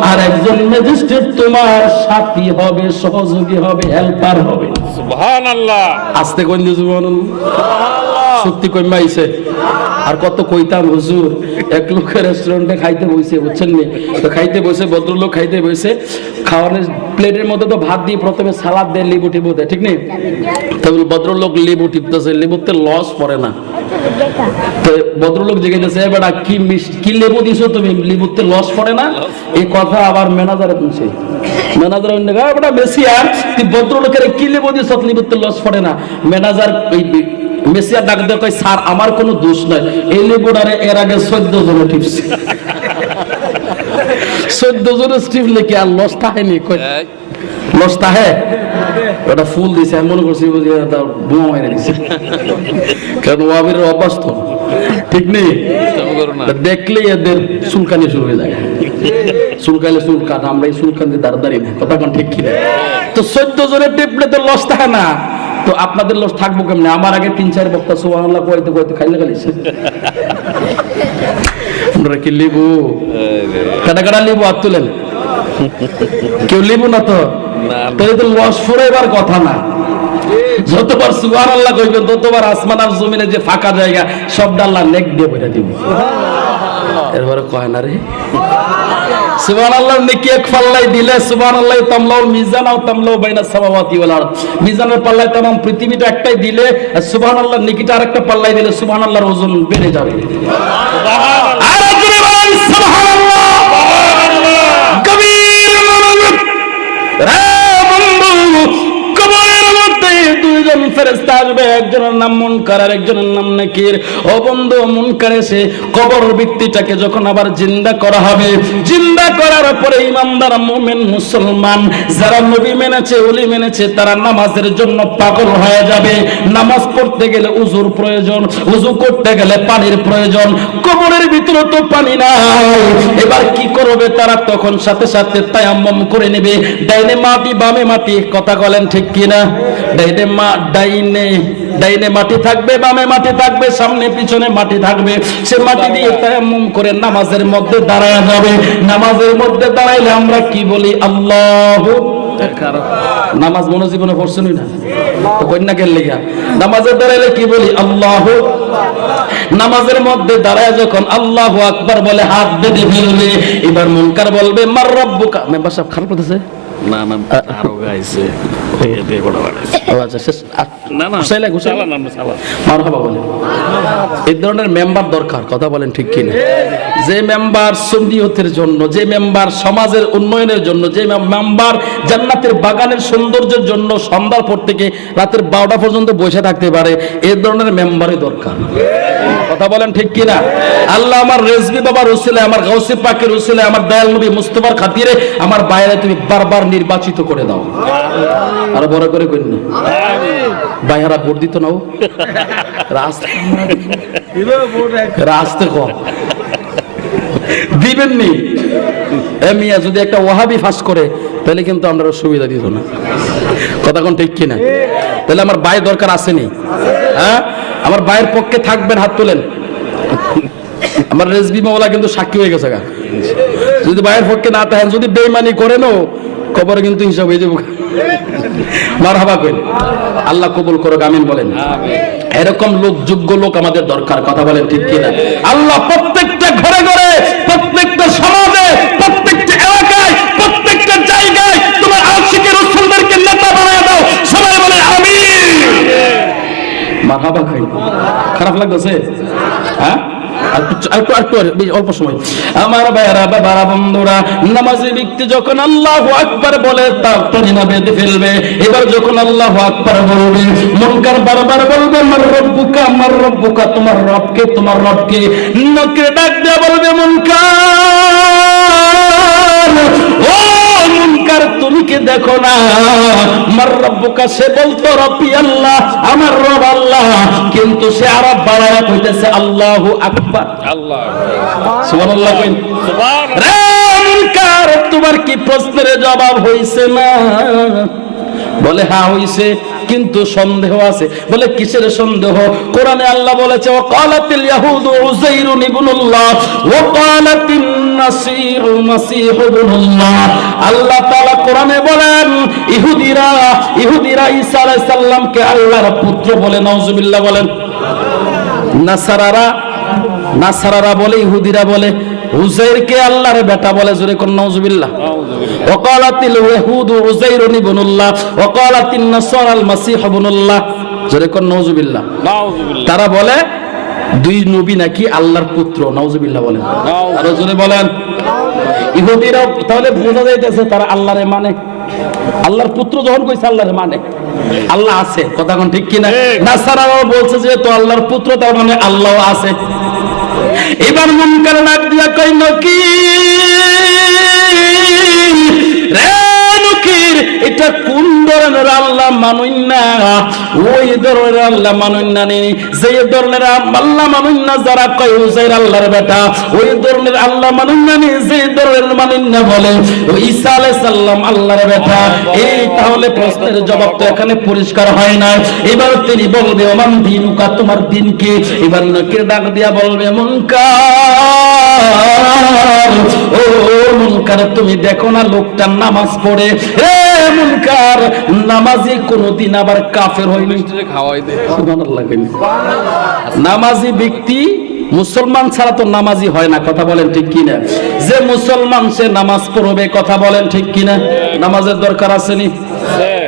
আর একজন ম্যাজিস্ট্রেট তোমার সাথী হবে, সহযোগী হবে, হেল্পার হবে। সুবহানাল্লাহ। আস্তে কইন দি সুবহানাল্লাহ। সত্যি কই মাইছে। আর কত কইতাম হুজুর, এক লোকের রেস্টুরেন্টে খাইতে বসে, বুঝছেন নি? তো খাইতে বসে, ভদ্রলোক খাইতে বসে, খাওয়ানোর প্লেটের মধ্যে তো ভাত দিয়ে প্রথমে সালাদ দেয়, লেবু টিবু দেয়, ঠিক নেই? তবে ভদ্রলোক লেবু টিপতেছে, লেবুতে লস পড়ে না। তো ভদ্রলোক জিজ্ঞেস বেটা কি লেবু দিছো তুমি, লেবুতে লস পড়ে না? এই কথা আবার ম্যানেজারে বলছে। ম্যানেজার বেটা মেসিয়ার তুই ভদ্রলোকের কি লেবু দিছ, লেবুতে লস পড়ে না? ম্যানেজার মেসিয়া ডাক দিয়ে কয়, স্যার আমার কোনো দোষ নাই, এই লেবুটারে এর আগে 14 জনে টিপছে। 14 জনে টিপলে কি আর লস থাকেনি? লস থাকে? ওটা ফুল দিছে, আমি মনে করছি বোমা মাইরে দিছে, কারণ ওয়াবির অভ্যাস তো, ঠিক নেই? দেখলেই এদের চুলকানি শুরু হয়ে যায়। চুলকাইলে চুলকান, আমরা এই চুলকানি দাঁড়াদাঁড়ি না। কথা কোন ঠিক কিনা? তো 14 জনের টিপলে তো লস থাকে না, তো আপনাদের লস থাকবো কেমনে? আমার আগে 3-4 বক্তা সুবহানাল্লাহ কইতে কইতে খাইলে খাইছে। আমরা কি লিবু কাটা কাটা লিবু হাত তুলেন? কেউ লিবু না তো? তাহলে তো লস ফুরাইবার কথা না। যতবার সুবহানাল্লাহ কইবেন ততবার আসমান আর জমিনে যে ফাঁকা জায়গা সবটা আল্লাহ নেক দিয়ে ভরে দিব। এরপরে কয় না রে সুবহানাল্লাহ, নেকি এক পাল্লাই দিলে সুবহানাল্লাহ তামলাউল মিজান আও তামলাউ বাইনা সামাওয়াতি ওয়াল আরদ। মিজানের পাল্লায় तमाम পৃথিবীটা একটাই দিলে, আর সুবহানাল্লাহ নেকিটা আরেকটা পাল্লায় দিলে সুবহানাল্লাহর ওজন বেড়ে যাবে। সুবহানাল্লাহ। আর জোরে বলেন সুবহানাল্লাহ। কবির মনোযোগ রে বন্ধু, কবরের মধ্যে 2জন ফেরেশতা আসবে। একজনের নাম মুনকার আর একজনের নাম নাকির। ও বন্ধু, মুনকার এসে কবর ব্যক্তিটাকে যখন আবার জিন্দা করা হবে, জিন্দা করার পরে ইমানদার মুমিন মুসলমান যারা নবী মেনেছে, ওলি মেনেছে, তারা নামাজের জন্য পাগল হয়ে যাবে। নামাজ পড়তে গেলে উজুর প্রয়োজন, উজু করতে গেলে পানির প্রয়োজন। কবরের ভিতরে তো পানি নাই, এবার কি করবে তারা? তখন সাথে সাথে তায়াম্মুম করে নেবে। ডাইনে মাটি বামে মাটি, কথা বলেন ঠিক কিনা? ডাইনে মাটি থাকবে, বামে মাটি থাকবে, সামনে পিছনে মাটি থাকবে। সে মাটি দিয়ে তায়াম্মুম করে নামাজের মধ্যে দাঁড়ায় যাবে। নামাজের মধ্যে দাঁড়াইলে আমরা কি বলি? আল্লাহু। নামাজ মনে জীবনে পড়ছেনই না তো কন্যা গেল লেগা। নামাজের দাঁড়াইলে কি বলি? আল্লাহু। নামাজের মধ্যে দাঁড়ায় যখন আল্লাহু আকবার বলে হাত বেঁধে ফেলবে, এবার মুনকার বলবে মার রব্বুকা। মেম্বার সাহেব খারাপ করতেছে না না আরো গাইছে এতে বড় বাড়াইছে। ও আচ্ছা, শেষ না না ঘুষাইলা ঘুষাইলা না সালা মারহাবা বলেন। এই ধরনের মেম্বার দরকার, কথা বলেন ঠিক কিনা? যে মেম্বার সুন্নিয়তের জন্য, যে মেম্বার সমাজের উন্নয়নের জন্য, যে মেম্বার জান্নাতের বাগানের সৌন্দর্যের জন্য সন্ধ্যার পর থেকে রাতের 12টা পর্যন্ত বসে থাকতে পারে, এই ধরনের মেম্বারই দরকার, কথা বলেন ঠিক কিনা? আল্লাহ আমার রেজবি বাবার উসিলে, আমার গাউসে পাকের উসিলে, আমার দয়াল নবী মুস্তাফার খাতিরে আমার বাইরে তুমি বারবার নির্বাচিত করে দাও। আর বড় করে কইন না বাইহারা ভোট দিত নাও, রাস্তে কম দিবেন নি। মিয়া যদি একটা ওয়াহাবি ফাঁস করে তাহলে কিন্তু আমরা সুবিধা দিত না, কথা কোন ঠিক কিনা? তাহলে আমার ভাই দরকার আসেনি? হ্যাঁ, আমার ভাইয়ের পক্ষে থাকবেন, হাত তোলেন। আমার রেজবি মাওলা কিন্তু সাক্ষী হয়ে গেছে। যদি ভাইয়ের পক্ষে না থাকেন, যদি বেঈমানি করেনও কবরে কিন্তু হিসাব হয়ে যাবো। মারহাবা কইন, আল্লাহ কবুল করুক, আমিন বলেন। এরকম লোক, যোগ্য লোক আমাদের দরকার, কথা বলেন ঠিক কিনা? আল্লাহ প্রত্যেকটা ঘরে ঘরে, প্রত্যেকটা সমাজে, প্রত্যেকটা এলাকায়, প্রত্যেকটা জায়গায় তোমার আশিকের রাসূলদেরকে নেতা বানায় দাও। সবাই বলে আমিন। মারহাবা কইন। খারাপ লাগতেছে? হ্যাঁ, অল্প সময়। আমার ভাইরা, বাবারা, বন্ধুরা, নামাজি ব্যক্তি যখন আল্লাহু আকবার বলে তার তরিনা বেঁধে ফেলবে। এবার যখন আল্লাহু আকবার বলবে, মুনকার বারবার বলবে মার রব্বুকা, মার রব্বুকা, তোমার রবকে, তোমার রবকে। নকে ডাক দিয়ে বলবে মুনকার, ও মুনকার তুমি কি দেখো না? মার রব্বুকা, সে বলতো রব্বি আল্লাহ, আমার রব আল্লাহ, কিন্তু সে আরব বাড়ায়া কইতেছে আল্লাহু আকবার। আল্লাহ সুবহানাল্লাহ কইন। রে মুনকার, তোমার কি প্রশ্নের জবাব হইছে না? বলে হ্যাঁ হইছে, কিন্তু সন্দেহ আছে। বলে কিসের সন্দেহ? কোরআনে আল্লাহ বলেছে ওয়াকালাতিল ইয়াহুদু উযাইরুন ইবনুল্লাহ ওয়া ক্বালাতিন নাসীরু মাসীহু ইবনুল্লাহ। আল্লাহ তাআলা কোরআনে বলেন ইহুদিরা ঈসা আলাইহিস সালামকে আল্লাহর পুত্র বলে, নাউজুবিল্লাহ বলেন। নাসারারা বলে, ইহুদিরা বলে উযাইরকে আল্লাহর বেটা বলে, জোরে কোন নাউজুবিল্লাহ। ওয়াকালাতিল ইয়াহুদু উযাইরুন ইবনুল্লাহ ওয়া ক্বালাতিন নাসারাল মাসীহু ইবনুল্লাহ, জোরে কোন নাউজুবিল্লাহ। তারা বলে দুই নবী নাকি আল্লাহর পুত্র, নাউজুবিল্লাহ বলেন। আর জোরে বলেন। ইহুদিরা, তাহলে বোঝা যাইতেছে তারা আল্লাহরে মানে। আল্লাহর পুত্র যখন কইছে আল্লাহরে মানে, আল্লাহ আছে, কথা কোন ঠিক কিনা? নাসারাও বলছে যে তো আল্লাহর পুত্র, তার মানে আল্লাহ আছে। এবার মুনকার ডাক দিয়া কই নকির, রে নকির, এটা কোন ধরনের আল্লাহ মানুন না? ওই ধরনের আল্লাহ মানুন না নি যে ধরনের আল্লাহ মানুন না যারা কয় উযাইর আল্লাহর বেটা, ওই ধরনের আল্লাহ মানুন না নি যে ধরনের মানুন না বলে ঈসা আলাইহিস সালাম আল্লাহর বেটা। এই তাহলে প্রশ্নের জবাব তো এখানে পরিষ্কার হয় না। এবার তিনি বলবে ওমান দিনুকা, তোমার দিন কি? এবার নকির ডাক দিয়া বলবে মুনকার, ও মুনকার, তুমি দেখো না লোকটা নামাজ পড়ে? হে মুনকার, নামাজি কোনদিন আবার কাফের হয়নি। সুবহানাল্লাহ। নামাজি ব্যক্তি মুসলমান ছাড়া তো নামাজি হয় না, কথা বলেন ঠিক কিনা? যে মুসলমান সে নামাজ পড়বে, কথা বলেন ঠিক কিনা? নামাজের দরকার আছে নি?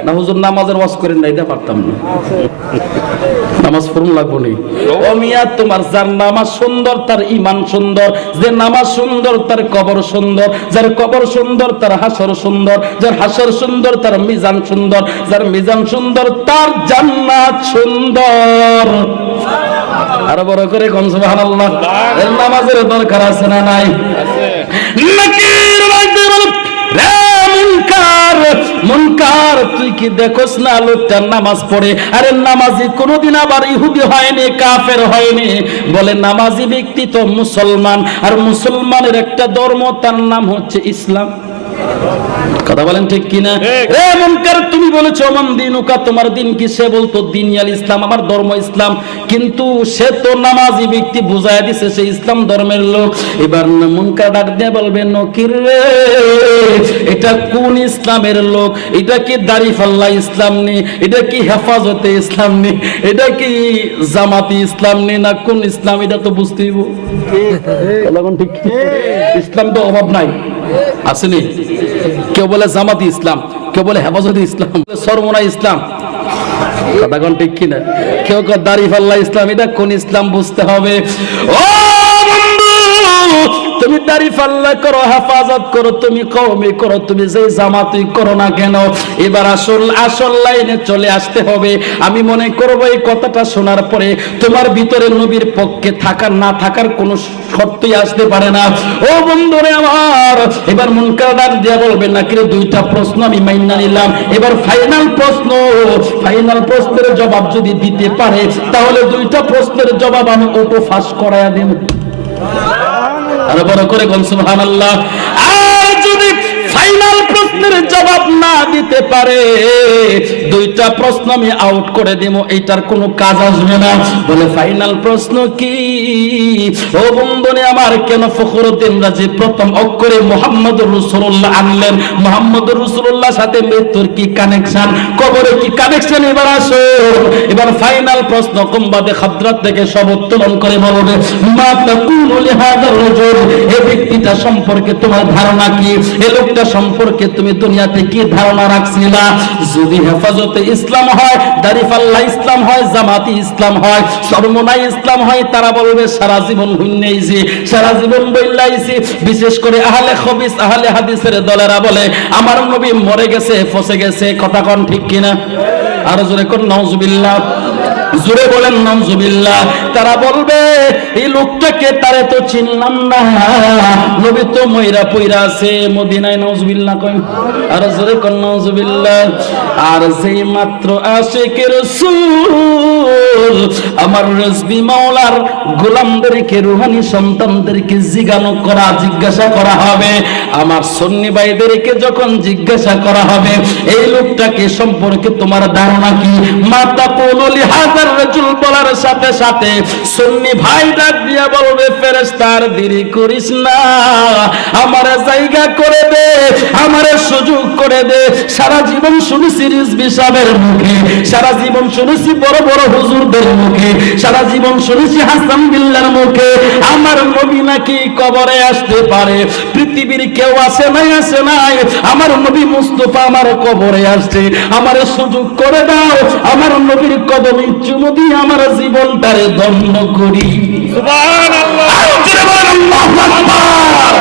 না হুজুর নামাজের ওয়াজ করেন না, এটা পারতাম না, নামাজ পড়ুন লাগবো নি। ও মিয়া, তোমার যার নামাজ সুন্দর তার ঈমান সুন্দর, যে নামাজ সুন্দর তার কবর সুন্দর, যার কবর সুন্দর তার হাসর সুন্দর, যার হাসর সুন্দর তার মিজান সুন্দর, যার মিজান সুন্দর তার জান্নাত সুন্দর। আরো বড় করে কোন সুবহানাল্লাহ। এর নামাজের দরকার আছে না নাই? নাকির রাইতে বল রে মুনকার, মুনকার তুই কি দেখোস না লোকটা নামাজ পড়ে? আরে নামাজি কোনোদিন আবার ইহুদি হয়নি, কাফের হয়নি। বলে নামাজি ব্যক্তি তো মুসলমান, আর মুসলমানের একটা ধর্ম, তার নাম হচ্ছে ইসলাম। কথা বলেন ঠিক কিনা? এ মুনকার, তুমি বলেছো মান দিনুকা, তোমার দিন কি? সে বলতো দিনিয়াল ইসলাম, আমার ধর্ম ইসলাম। কিন্তু সে তো নামাজি ব্যক্তি, বুঝায় দিছে সে ইসলাম ধর্মের লোক। এবার মুনকার ডাক দিয়ে বলবে, নকির রে, এটা কোন ইসলামের লোক? এটা কি দাড়িপাল্লা ইসলাম নেই? এটা কি হেফাজতে ইসলাম নেই? এটা কি জামাতি ইসলাম নেই? না কোন ইসলাম? এটা তো বুঝতেই ঠিক। ইসলাম তো অভাব নাই, আসেনি। কেউ বলে জামাতি ইসলাম, কেউ বলে হেফাজতে ইসলাম, সরমনা ইসলাম। কথা কোন ঠিক কিনা? কেউ কেউ দাড়িপাল্লা ইসলাম। এটা কোন ইসলাম বুঝতে হবে। ও বন্ধু, তুমি দাড়িপাল্লা করো, হেফাজত করো, তুমি কওমি করো, তুমি যে জামাতুই করো না কেন, এবার আসল লাইনে চলে আসতে হবে। আমি মনে করব এই কথাটা শোনার পরে তোমার ভিতরে নবীর পক্ষে থাকার না থাকার কোনো শর্তই আসতে পারে না। ও বন্ধুরে আমার, এবার মুনকার ডাক দিয়া বলবে, নাকি দুইটা প্রশ্ন আমি মাইনা নিলাম, এবার ফাইনাল প্রশ্ন, ফাইনাল প্রশ্নের জবাব যদি দিতে পারে তাহলে দুইটা প্রশ্নের জবাব আমি অটো ফাঁস করায়া দেব। আর বড় করে কোন সুবহানাল্লাহ। আর যদি ফাইনাল প্রশ্নের জবাব না দিতে পারে, দুইটা প্রশ্ন আমি আউট করে দেব, এইটার কোনো কাজ আসবে না। বলে ফাইনাল প্রশ্ন কি? ও বন্ধুরে আমার, কেন ফখরুদ্দিন রাজি প্রথম অক্ষরে মুহাম্মদুর রাসূলুল্লাহ আনলেন? মুহাম্মদুর রাসূলুল্লাহর সাথে মৃত্যুর কি কানেকশন, কবরে কি কানেকশন? এবার আসো, এবার ফাইনাল প্রশ্ন। কুম্বাদে খাদরাত থেকে সব উত্তোলন করে বলবে, মা তাকুলু লিহাদার রাজুল, এই ব্যক্তিটা সম্পর্কে তোমার ধারণা কি? এই লোকটা সম্পর্কে তুমি দুনিয়াতে কি ধারণা রাখছিলা? যদি হেফাজতে ইসলাম হয়, দাড়িপাল্লা ইসলাম হয়, জামাতি ইসলাম হয়, সরমনাই ইসলাম হয়, তারা বলবে সারা জীবন হুন্নেইছি, সারা জীবন বইলাইছি। বিশেষ করে আহলে খবিস, আহলে হাদিসের দলেরা বলে আমার নবী মরে গেছে, ফসে গেছে। কথা কোন ঠিক কিনা? আর জোরে কোন নাউজুবিল্লাহ, জোরে বলেন নাউজুবিল্লাহ। তারা বলবে এই লোকটাকে তারে তো চিনলাম না, নবী তো ময়রা পয়রা আছে মদিনায়। নাউজুবিল্লাহ কই, আর জোরে কোন নাউজুবিল্লাহ। আর যেই মাত্র আশিকের রাসূল আমার রেজবি মাওলার গোলামদেরকে, রুহানি সন্তানদেরকে জিজ্ঞাসা করা হবে, আমার সুন্নি ভাইদেরকে যখন জিজ্ঞাসা করা হবে এই লোকটাকে সম্পর্কে তোমার ধারণা কি? মাতা পৌলি হাজার রাজুল বলার সাথে সাথে সুন্নি ভাই ডাক দিয়া বলবে, ফেরেশতার দেরি করিস না, আমার জায়গা করে দে, আমার সুযোগ করে দে। সারা জীবন শুনেছি রিজভী সাহেবের মুখে, সারা জীবন শুনেছি বড় বড় হুজুরদের মুখে, সারা জীবন শুনেছি হাসান বিল্লাহর মুখে আমার নবী নাকি কবরে আসতে পারে। পৃথিবীর কেউ আসে নাই, আসে নাই, আমার নবী মুস্তাফা আমার কবরে আসছে, আমার সুযোগ করে দাও, আমার নবীর কদমে চুমু দিয়ে আমার জীবনটারে ধন্য করি। সুবহানাল্লাহ, আল্লাহু আকবার।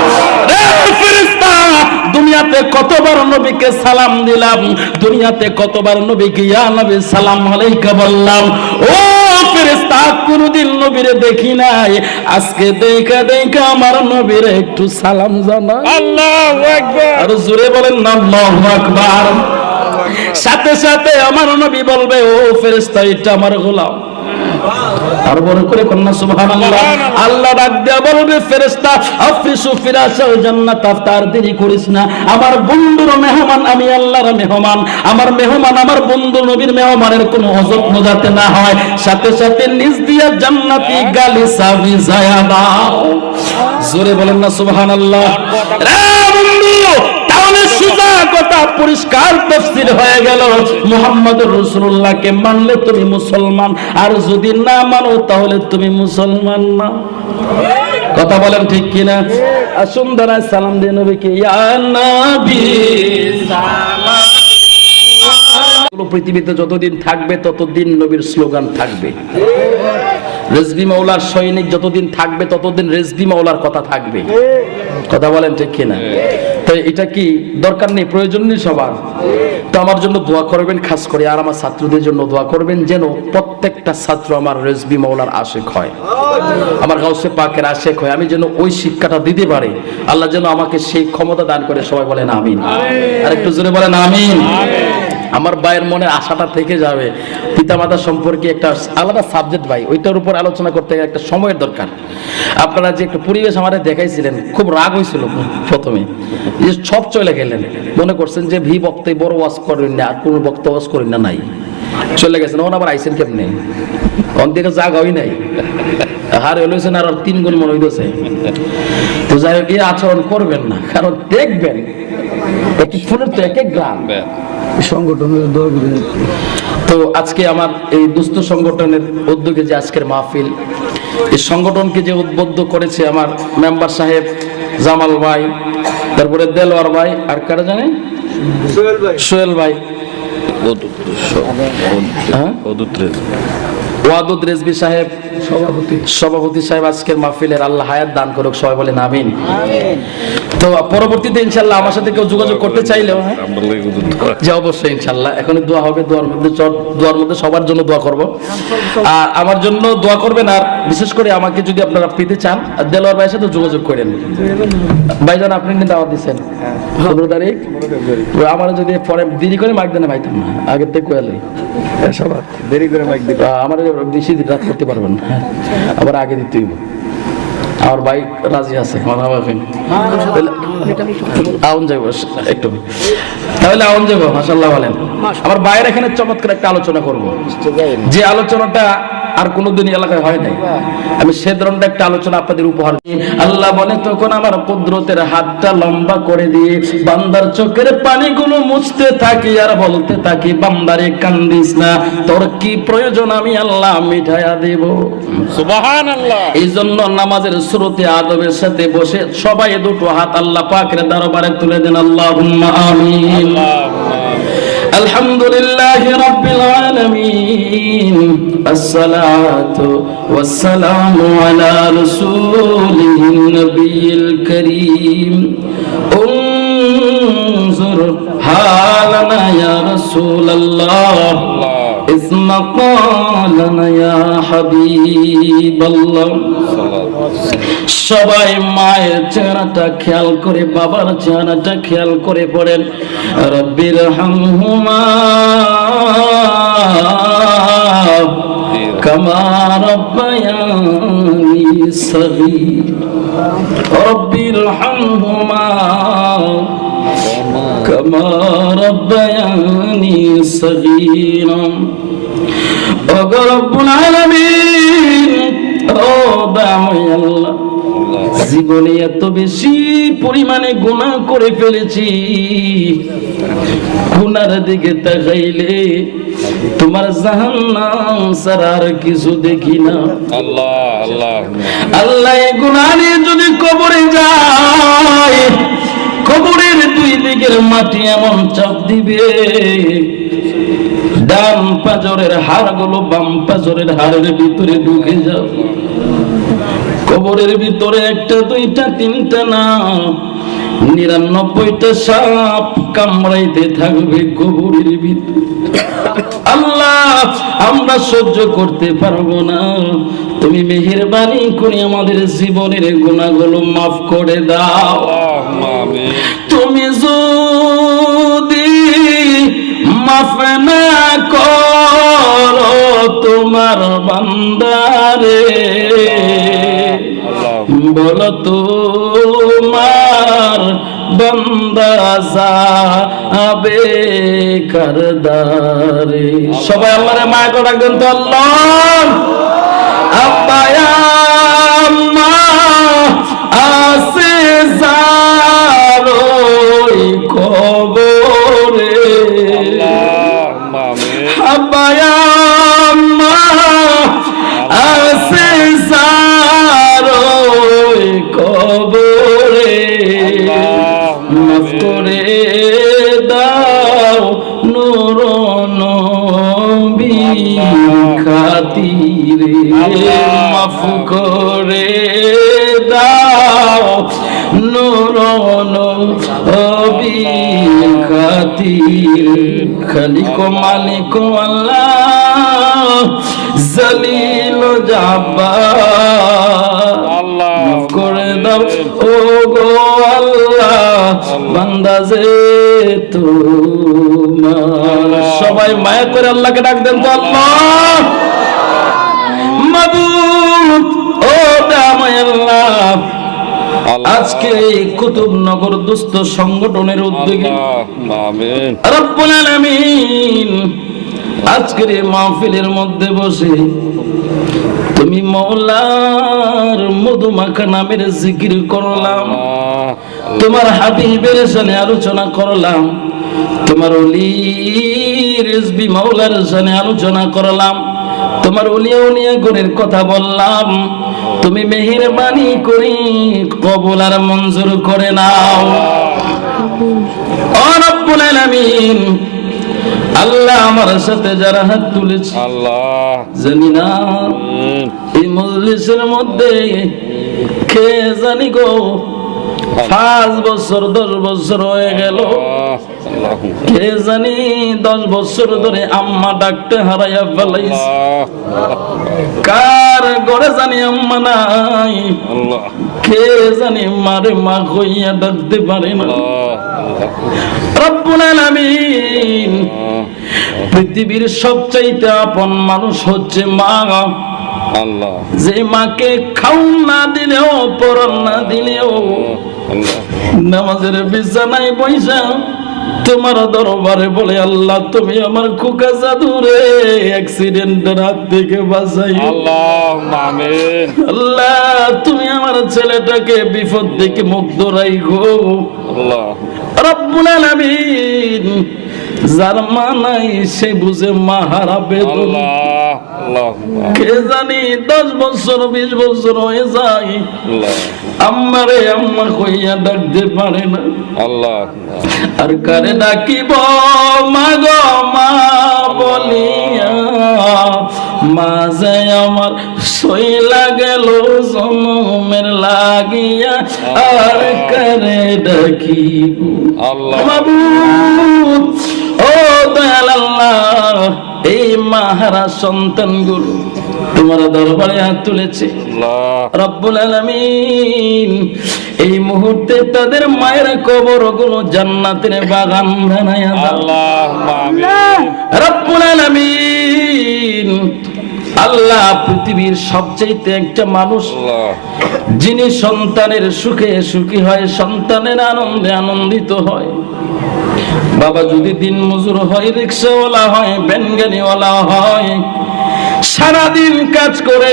ফেরেশতা, দুনিয়াতে কতবার নবীকে সালাম দিলাম, দুনিয়াতে কতবার নবীকে ইয়া নবী সালাম আলাইকা বললাম। ও ফেরেশতা, কোনদিন নবীরে দেখি নাই, আজকে দেখা দেখা আমার নবীরে একটু সালাম জানা। আল্লাহু আকবার। আর জোরে বলেন না আল্লাহু আকবার। সাথে সাথে আমার নবী বলবে, ও ফেরেশতা, এটা আমার গোলাম। আর বড় করে কন্যা সুবহানাল্লাহ। আল্লাহ ডাক দিয়া বলবে, ফেরেশতা আফরিসু ফিরাশাল জান্নাত, তার দেরি করিস না, আমার বন্ধুর মেহমান, আমি আল্লাহর মেহমান, আমার মেহমান, আমার বন্ধু নবীর মেহমানের কোনো অযত্ন যাতে না হয়। সাথে সাথে নিজ দিয়া জান্নাতি গালিসা ভিজায়া দাও। জোরে বলেন না সুবহানাল্লাহ। রে বন্ধু, তাহলে সুজা কথা পরিষ্কার তাফসীর হয়ে গেল, মুহাম্মদুর রাসূলুল্লাহকে মানলে তুমি মুসলমান, আর যদি না মানো তাহলে তুমি মুসলমান না। কথা বলেন ঠিক কিনা? আসুন দাঁড়ায় সালাম দিয়ে নবীকে, ইয়া নবী সালাম পৃথিবীতে যতদিন থাকবে ততদিন নবীর স্লোগান থাকবে। রেজবি মাওলার সৈনিক যতদিন থাকবে ততদিন রেজবি মাওলার কথা থাকবে। কথা বলেন ঠিক কিনা? তো এটা কি দরকার নেই, প্রয়োজন নেই সবার? তো আমার জন্য দোয়া করবেন খাস করে, আর আমার ছাত্রদের জন্য দোয়া করবেন যেন প্রত্যেকটা ছাত্র আমার রেজবি মাওলার আশিক হয়, আমার গাউসে পাকের আশিক হয়। আমি যেন ওই শিক্ষাটা দিতে পারি, আল্লাহ যেন আমাকে সেই ক্ষমতা দান করে। সবাই বলেন আমিন। আর একটু জোরে বলেন আমিন। আমার ভাইয়ের মনে আশাটা থেকে যাবে। পিতামাতা সম্পর্কে একটা আলাদা সাবজেক্ট ভাই, ওইটার উপর আলোচনা করতে গেলে একটা সময়ের দরকার। আপনারা যে একটা পরিবেশ আমাদের দেখাইছিলেন, খুব রাগ হয়েছিল প্রথমে, যে সব চলে গেলেন, মনে করছেন যে ভি বক্তাই বড় ওয়াজ করেন না, আর কোন বক্তা ওয়াজ করেন না, নাই চলে গেছেন। ওন আবার আইসেন কেমনে, অন্দিকে জাগ হয় নাই, হার হইলেছেন আর 3 গুণ মনে হইতেছে। তো যাই হোক, এই আচরণ করবেন না, কারণ দেখবেন এক এক ফুলের তো এক এক গ্রাম সংগঠনের দরকার। তো আজকে আমার এই দুস্থ সংগঠনের উদ্যোগে যে আজকের মাহফিল, এই সংগঠনকে যে উদ্বুদ্ধ করেছে আমার মেম্বার সাহেব জামাল ভাই, তারপরে দেলোয়ার ভাই, আর কারা জানে, সোহেল ভাই, ওয়াদুদ রেজবি সাহেব, সভাপতি সাহেব, আজকের মাহফিলের আল্লাহ হায়াত দান করুক। সবাই বলেন আমিন। তো পরবর্তীতে ইনশাআল্লাহ আমার সাথে কেউ যোগাযোগ করতে চাইলেও যে অবশ্যই ইনশাআল্লাহ এখন দোয়া হবে, দোয়ার মধ্যে সবার জন্য দোয়া করব, আর আমার জন্য দোয়া করবেন। আর বিশেষ করে আমাকে যদি আপনারা পেতে চান, দেলোয়ার ভাইয়ের সাথে যোগাযোগ করেন। ভাইজান আপনি কিন্তু দাওয়াত দিচ্ছেন 15 তারিখ, আমার যদি পরে দেরি করে মাইক দেন ভাইতাম না, আগের থেকে কোয়ালি সবার দেরি করে মাইক দিতে আমার বেশি রাত করতে পারবেন, আবার আগে দিতে হইব। আমার ভাই রাজি আছে, আউন যাবো একটু, তাহলে আউন যাবো। মাশাআল্লাহ বলেন। আমার ভাইয়ের এখানে চমৎকার একটা আলোচনা করব, যে আলোচনাটা আর কোনোদিন এলাকায় হয় নাই। আমি সে ধরনের একটা আলোচনা আপনাদের উপহার দিই। আল্লাহ বলে, তখন আমার কুদরতের হাতটা লম্বা করে দিয়ে বান্দার চোখের পানিগুলো মুছতে থাকি আর বলতে থাকি, বান্দারে কান্দিস না, তোর কি প্রয়োজন আমি আল্লাহ মিটাইয়া দেব। সুবহানাল্লাহ। এই জন্য নামাজের শুরুতে আদবের সাথে বসে সবাই দুটো হাত আল্লাহ পাকের দরবারে তুলে দেন, আল্লাহুম্মা আমিন। আলহামদুলিল্লাহি রাব্বিল আলামিন, আসসালাতু ওয়াসসালামু আলা রাসূলিন নবিয়্যিল কারীম, উনজুর হালানা ইয়া রাসূলুল্লাহ, ইসমা ক্বালানা ইয়া হাবিবাল্লাহ। সবাই মায়ের চেহারাটা খেয়াল করে, বাবার চেহারাটা খেয়াল করে পড়েন, রব্বির হামহুমা কামা রব্বায়ানি সগীর, রব্বির হামহুমা কামা রব্বায়ানি সগীর। ও রব্বুল আলামিন, ও দয়াময় আল্লাহ, জীবনে এত বেশি পরিমাণে গুনাহ করে ফেলেছি, গুনার দিকে তাকাইলে তোমার জাহান্নাম ছাড়া আর কিছু দেখি না। আল্লাহ আল্লাহ আল্লাহ, এই গুনাহ নিয়ে যদি কবরে যায়, কবরের 2 দিকের মাটি এমন চাপ দিবে, ডান পাজরের হাড়গুলো বাম পাজরের হাড়ের ভিতরে ঢুকে যাবে। কবরের ভিতরে 1টা 2টা 3টা না, 99টা সাপ কামড়াইতে থাকবে কবরের ভিতরে। আল্লাহ, আমরা সহ্য করতে পারবো না, তুমি মেহেরবানি করে আমাদের জীবনের গুনাহগুলো মাফ করে দাও। তুমি যদি মাফ না করো তোমার বান্দারে, বলো তোমার বান্দা যাবে কারদারে। সবাই আল্লাহরে মায়া করে রাখবেন তো। আল্লাহ, আব্বা আম্মা আছে যারই কবরে, আব্বা আম্মা আছে যারই কবরে, মাফ করে দাও নূর মাফ করে দাও নূর নবী খাতির খালিক মালিক আল্লাহ জলিল জাব্বার মাফ করে দাও ও গো আল্লাহ বান্দা যে তোমার। সবাই মায়া করে আল্লাহকে ডাক দেন তো আল্লাহ মাবুদ ও দামায় আল্লাহ। আজকে এই কুতুবনগর দুস্থ সংগঠনের উদ্যোগে রব্বুল আলামিন আজকের এই মাহফিলের মধ্যে বসে তুমি মওলার মধুমাখা নামের জিকির করলাম, তোমার হাবিবের সানে আলোচনা করলাম, তোমার ওলির রিজবি মাওলার সানে আলোচনা করলাম, তোমার ওলিয়া উলিয়া গুণের কথা বললাম। তুমি মেহেরবানি করে কবুল আর মঞ্জুর করে নাও ও রব্বুল আলামিন। আল্লাহ আমার সাথে যারা হাত তুলেছে আল্লাহ জানি না এই মজলিসের মধ্যে কে জানি গো 5 বছর 10 বছর হয়ে গেল, কে জানি 10 বছর ধরে আম্মা ডাকতে হারাইয়া ফেলাইছে, কার ঘরে জানি আম্মা নাই, কে জানি মারে মা কইয়া ডাকতে পারে না। রব্বুল আলামিন পৃথিবীর সবচাইতে আপন মানুষ হচ্ছে মা আল্লাহ, যে মাকে খাওন না দিলেও পরন না দিলেও নামাজের বিছানায় বইসা তোমার দরবারে বলে আল্লাহ তুমি আমার খোকা জাদুরে অ্যাক্সিডেন্টের হাত থেকে বাঁচাই, আল্লাহুম্মা আমিন। আল্লাহ তুমি আমার ছেলেটাকে বিপদ থেকে মুক্ত রাখো আল্লাহ রব্বুল আলামিন। যার মা নাই সে বুঝে মা হারাবে কে জানি 10 বছর 20 বছর হয়ে যায় আম্মারে আম্মা কইয়া ডাকতে পারে না আল্লাহ, আর কারে ডাকিব মা গো মা বলিয়া, মা যে আমার সইলা গেল জনমের লাগিয়া, আর কারে ডাকিব আল্লাহ মাবুদ ও দয়াল আল্লাহ। এই মাহারা সন্তানগুলো তোমার দরবারে হাত তুলেছে রব্বুল আলামিন। এই মুহূর্তে তাদের মায়ের কবরগুলো জান্নাতের বাগান বানায়া দাও আল্লাহুম্মা আমিন রব্বুল আলামিন। আল্লাহ পৃথিবীর সবচাইতে একটা মানুষ যিনি সন্তানের সুখে সুখী হয়, সন্তানের আনন্দে আনন্দিত হয়। বাবা যদি দিন মজুর হয়, রিকশাওয়ালা হয়, ভ্যানগাড়িওয়ালা হয়, সারাদিন কাজ করে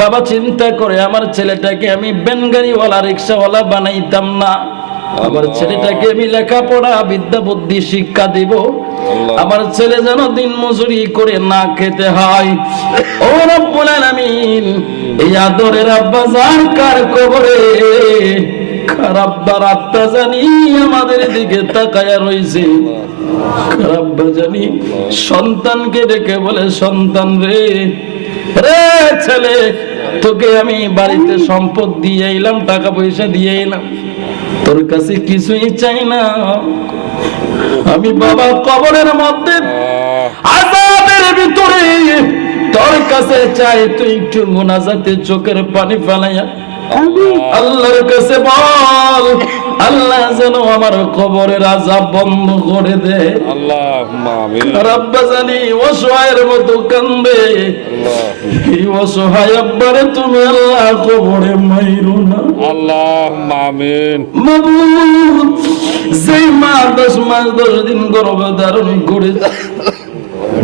বাবা চিন্তা করে আমার ছেলেটাকে আমি ভ্যানগাড়িওয়ালা রিকশাওয়ালা বানাইতাম না, আমার ছেলেটাকে আমি লেখাপড়া বিদ্যা বুদ্ধি শিক্ষা দিব, আমার ছেলে যেন দিন মজুরি করে না খেতে হয়। ও রব্বুল আলামিন এই আদরের আব্বা যার কার কবরে খারাপ বারাতটা জানি আমাদের দিকে তাকায়া রইছে, খারাপ জানি সন্তানকে দেখে বলে সন্তান রে রে ছেলে তোকে আমি বাড়িতে সম্পদ দিয়ে এলাম, টাকা পয়সা দিয়ে এলাম, তোর কাছে কিছুই চাই না, আমি বাবা কবরের মধ্যে আযাবের ভিতরে তোর কাছে চাই তুই একটু মুনাজাতে চোখের পানি ফেলাইয়া আল্লাহর কাছে বল আল্লাহ যেন আমার কবরের আযাব বন্ধ করে দে আল্লাহুম্মা আমিন। রব্বা জানি অসহায়ের মতো কান্দে, এই অসহায় আব্বারে তুমি আল্লাহ কবরে মাইরো না আল্লাহুম্মা আমিন। মাবুদ যেই মা 10 মাস 10 দিন গর্ভধারণ করেছে,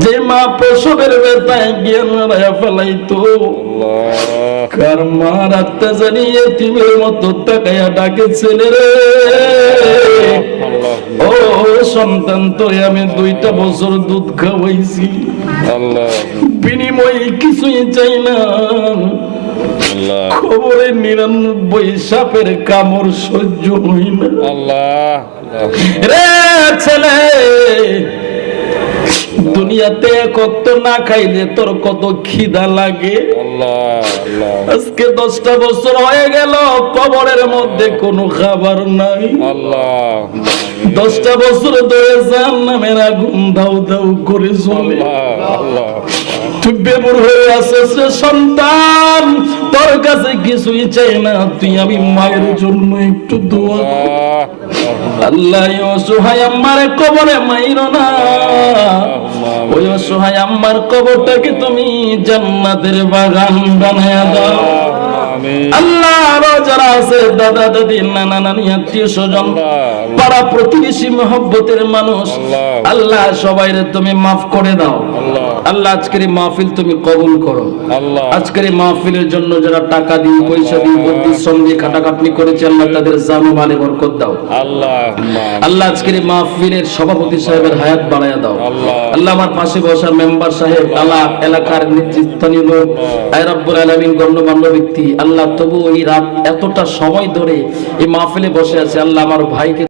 যে মা প্রসবের ব্যথায় জ্ঞান হারায়া ফেলাইতো, কার মা রাতটা জানি এতিমের মতো তাকায়া ডাকে ছেলে রে ও সন্তান তোরে আমি 2টা বছর দুধ খাওয়াইছি, বিনিময়ে কিছুই চাই না, খবরে 99 সাপের কামড় সহ্য হই না রে ছেলে। দুনিয়া দুনিয়াতে এক ওয়াক্ত না খাইলে তোর কত খিদা লাগে। আজকে 10টা বছর হয়ে গেল কবরের মধ্যে কোনো খাবার নাই। 10টা বছর ধরে জাহান্নামের আগুন দাউ দাউ করে জ্বলে। তুই বেবুর হয়ে আসিস রে সন্তান, তোর কাছে কিছুই চাই না, তুই আমি মায়ের জন্য একটু দোয়া কর। আল্লাহ অসহায় আম্মারে কবরে মাইরো না, ওই অসহায় আম্মার কবরটাকে তুমি জান্নাতের বাগান বানায়া দাও। আল্লাহ আরো যারা আছে দাদা দাদি নানা নানি আত্মীয় স্বজন পাড়া প্রতিবেশী মহব্বতের মানুষ, আল্লাহ সবাইরে তুমি মাফ করে দাও। আল্লাহ আজকের এই মাহফিল তুমি কবুল করো। আজকের এই মাহফিলের জন্য যারা টাকা দিয়ে পয়সা দিয়ে পরিশ্রম দিয়ে খাটাখাটনি করেছে, আল্লাহ তাদের জান মালে বরকত দাও। আল্লাহ আজকের এই মাহফিলের সভাপতি সাহেবের হায়াত বাড়ায়া দাও। আল্লাহ আমার পাশে বসা মেম্বার সাহেব, আল্লাহ এলাকার নেতৃস্থানীয় লোক, আয় রব্বুল আলামিন গণ্যমান্য ব্যক্তি, আল্লাহ তবু এই রাত এতটা সময় ধরে এই মাহফিলে বসে আছে, আল্লাহ আমার ভাইকে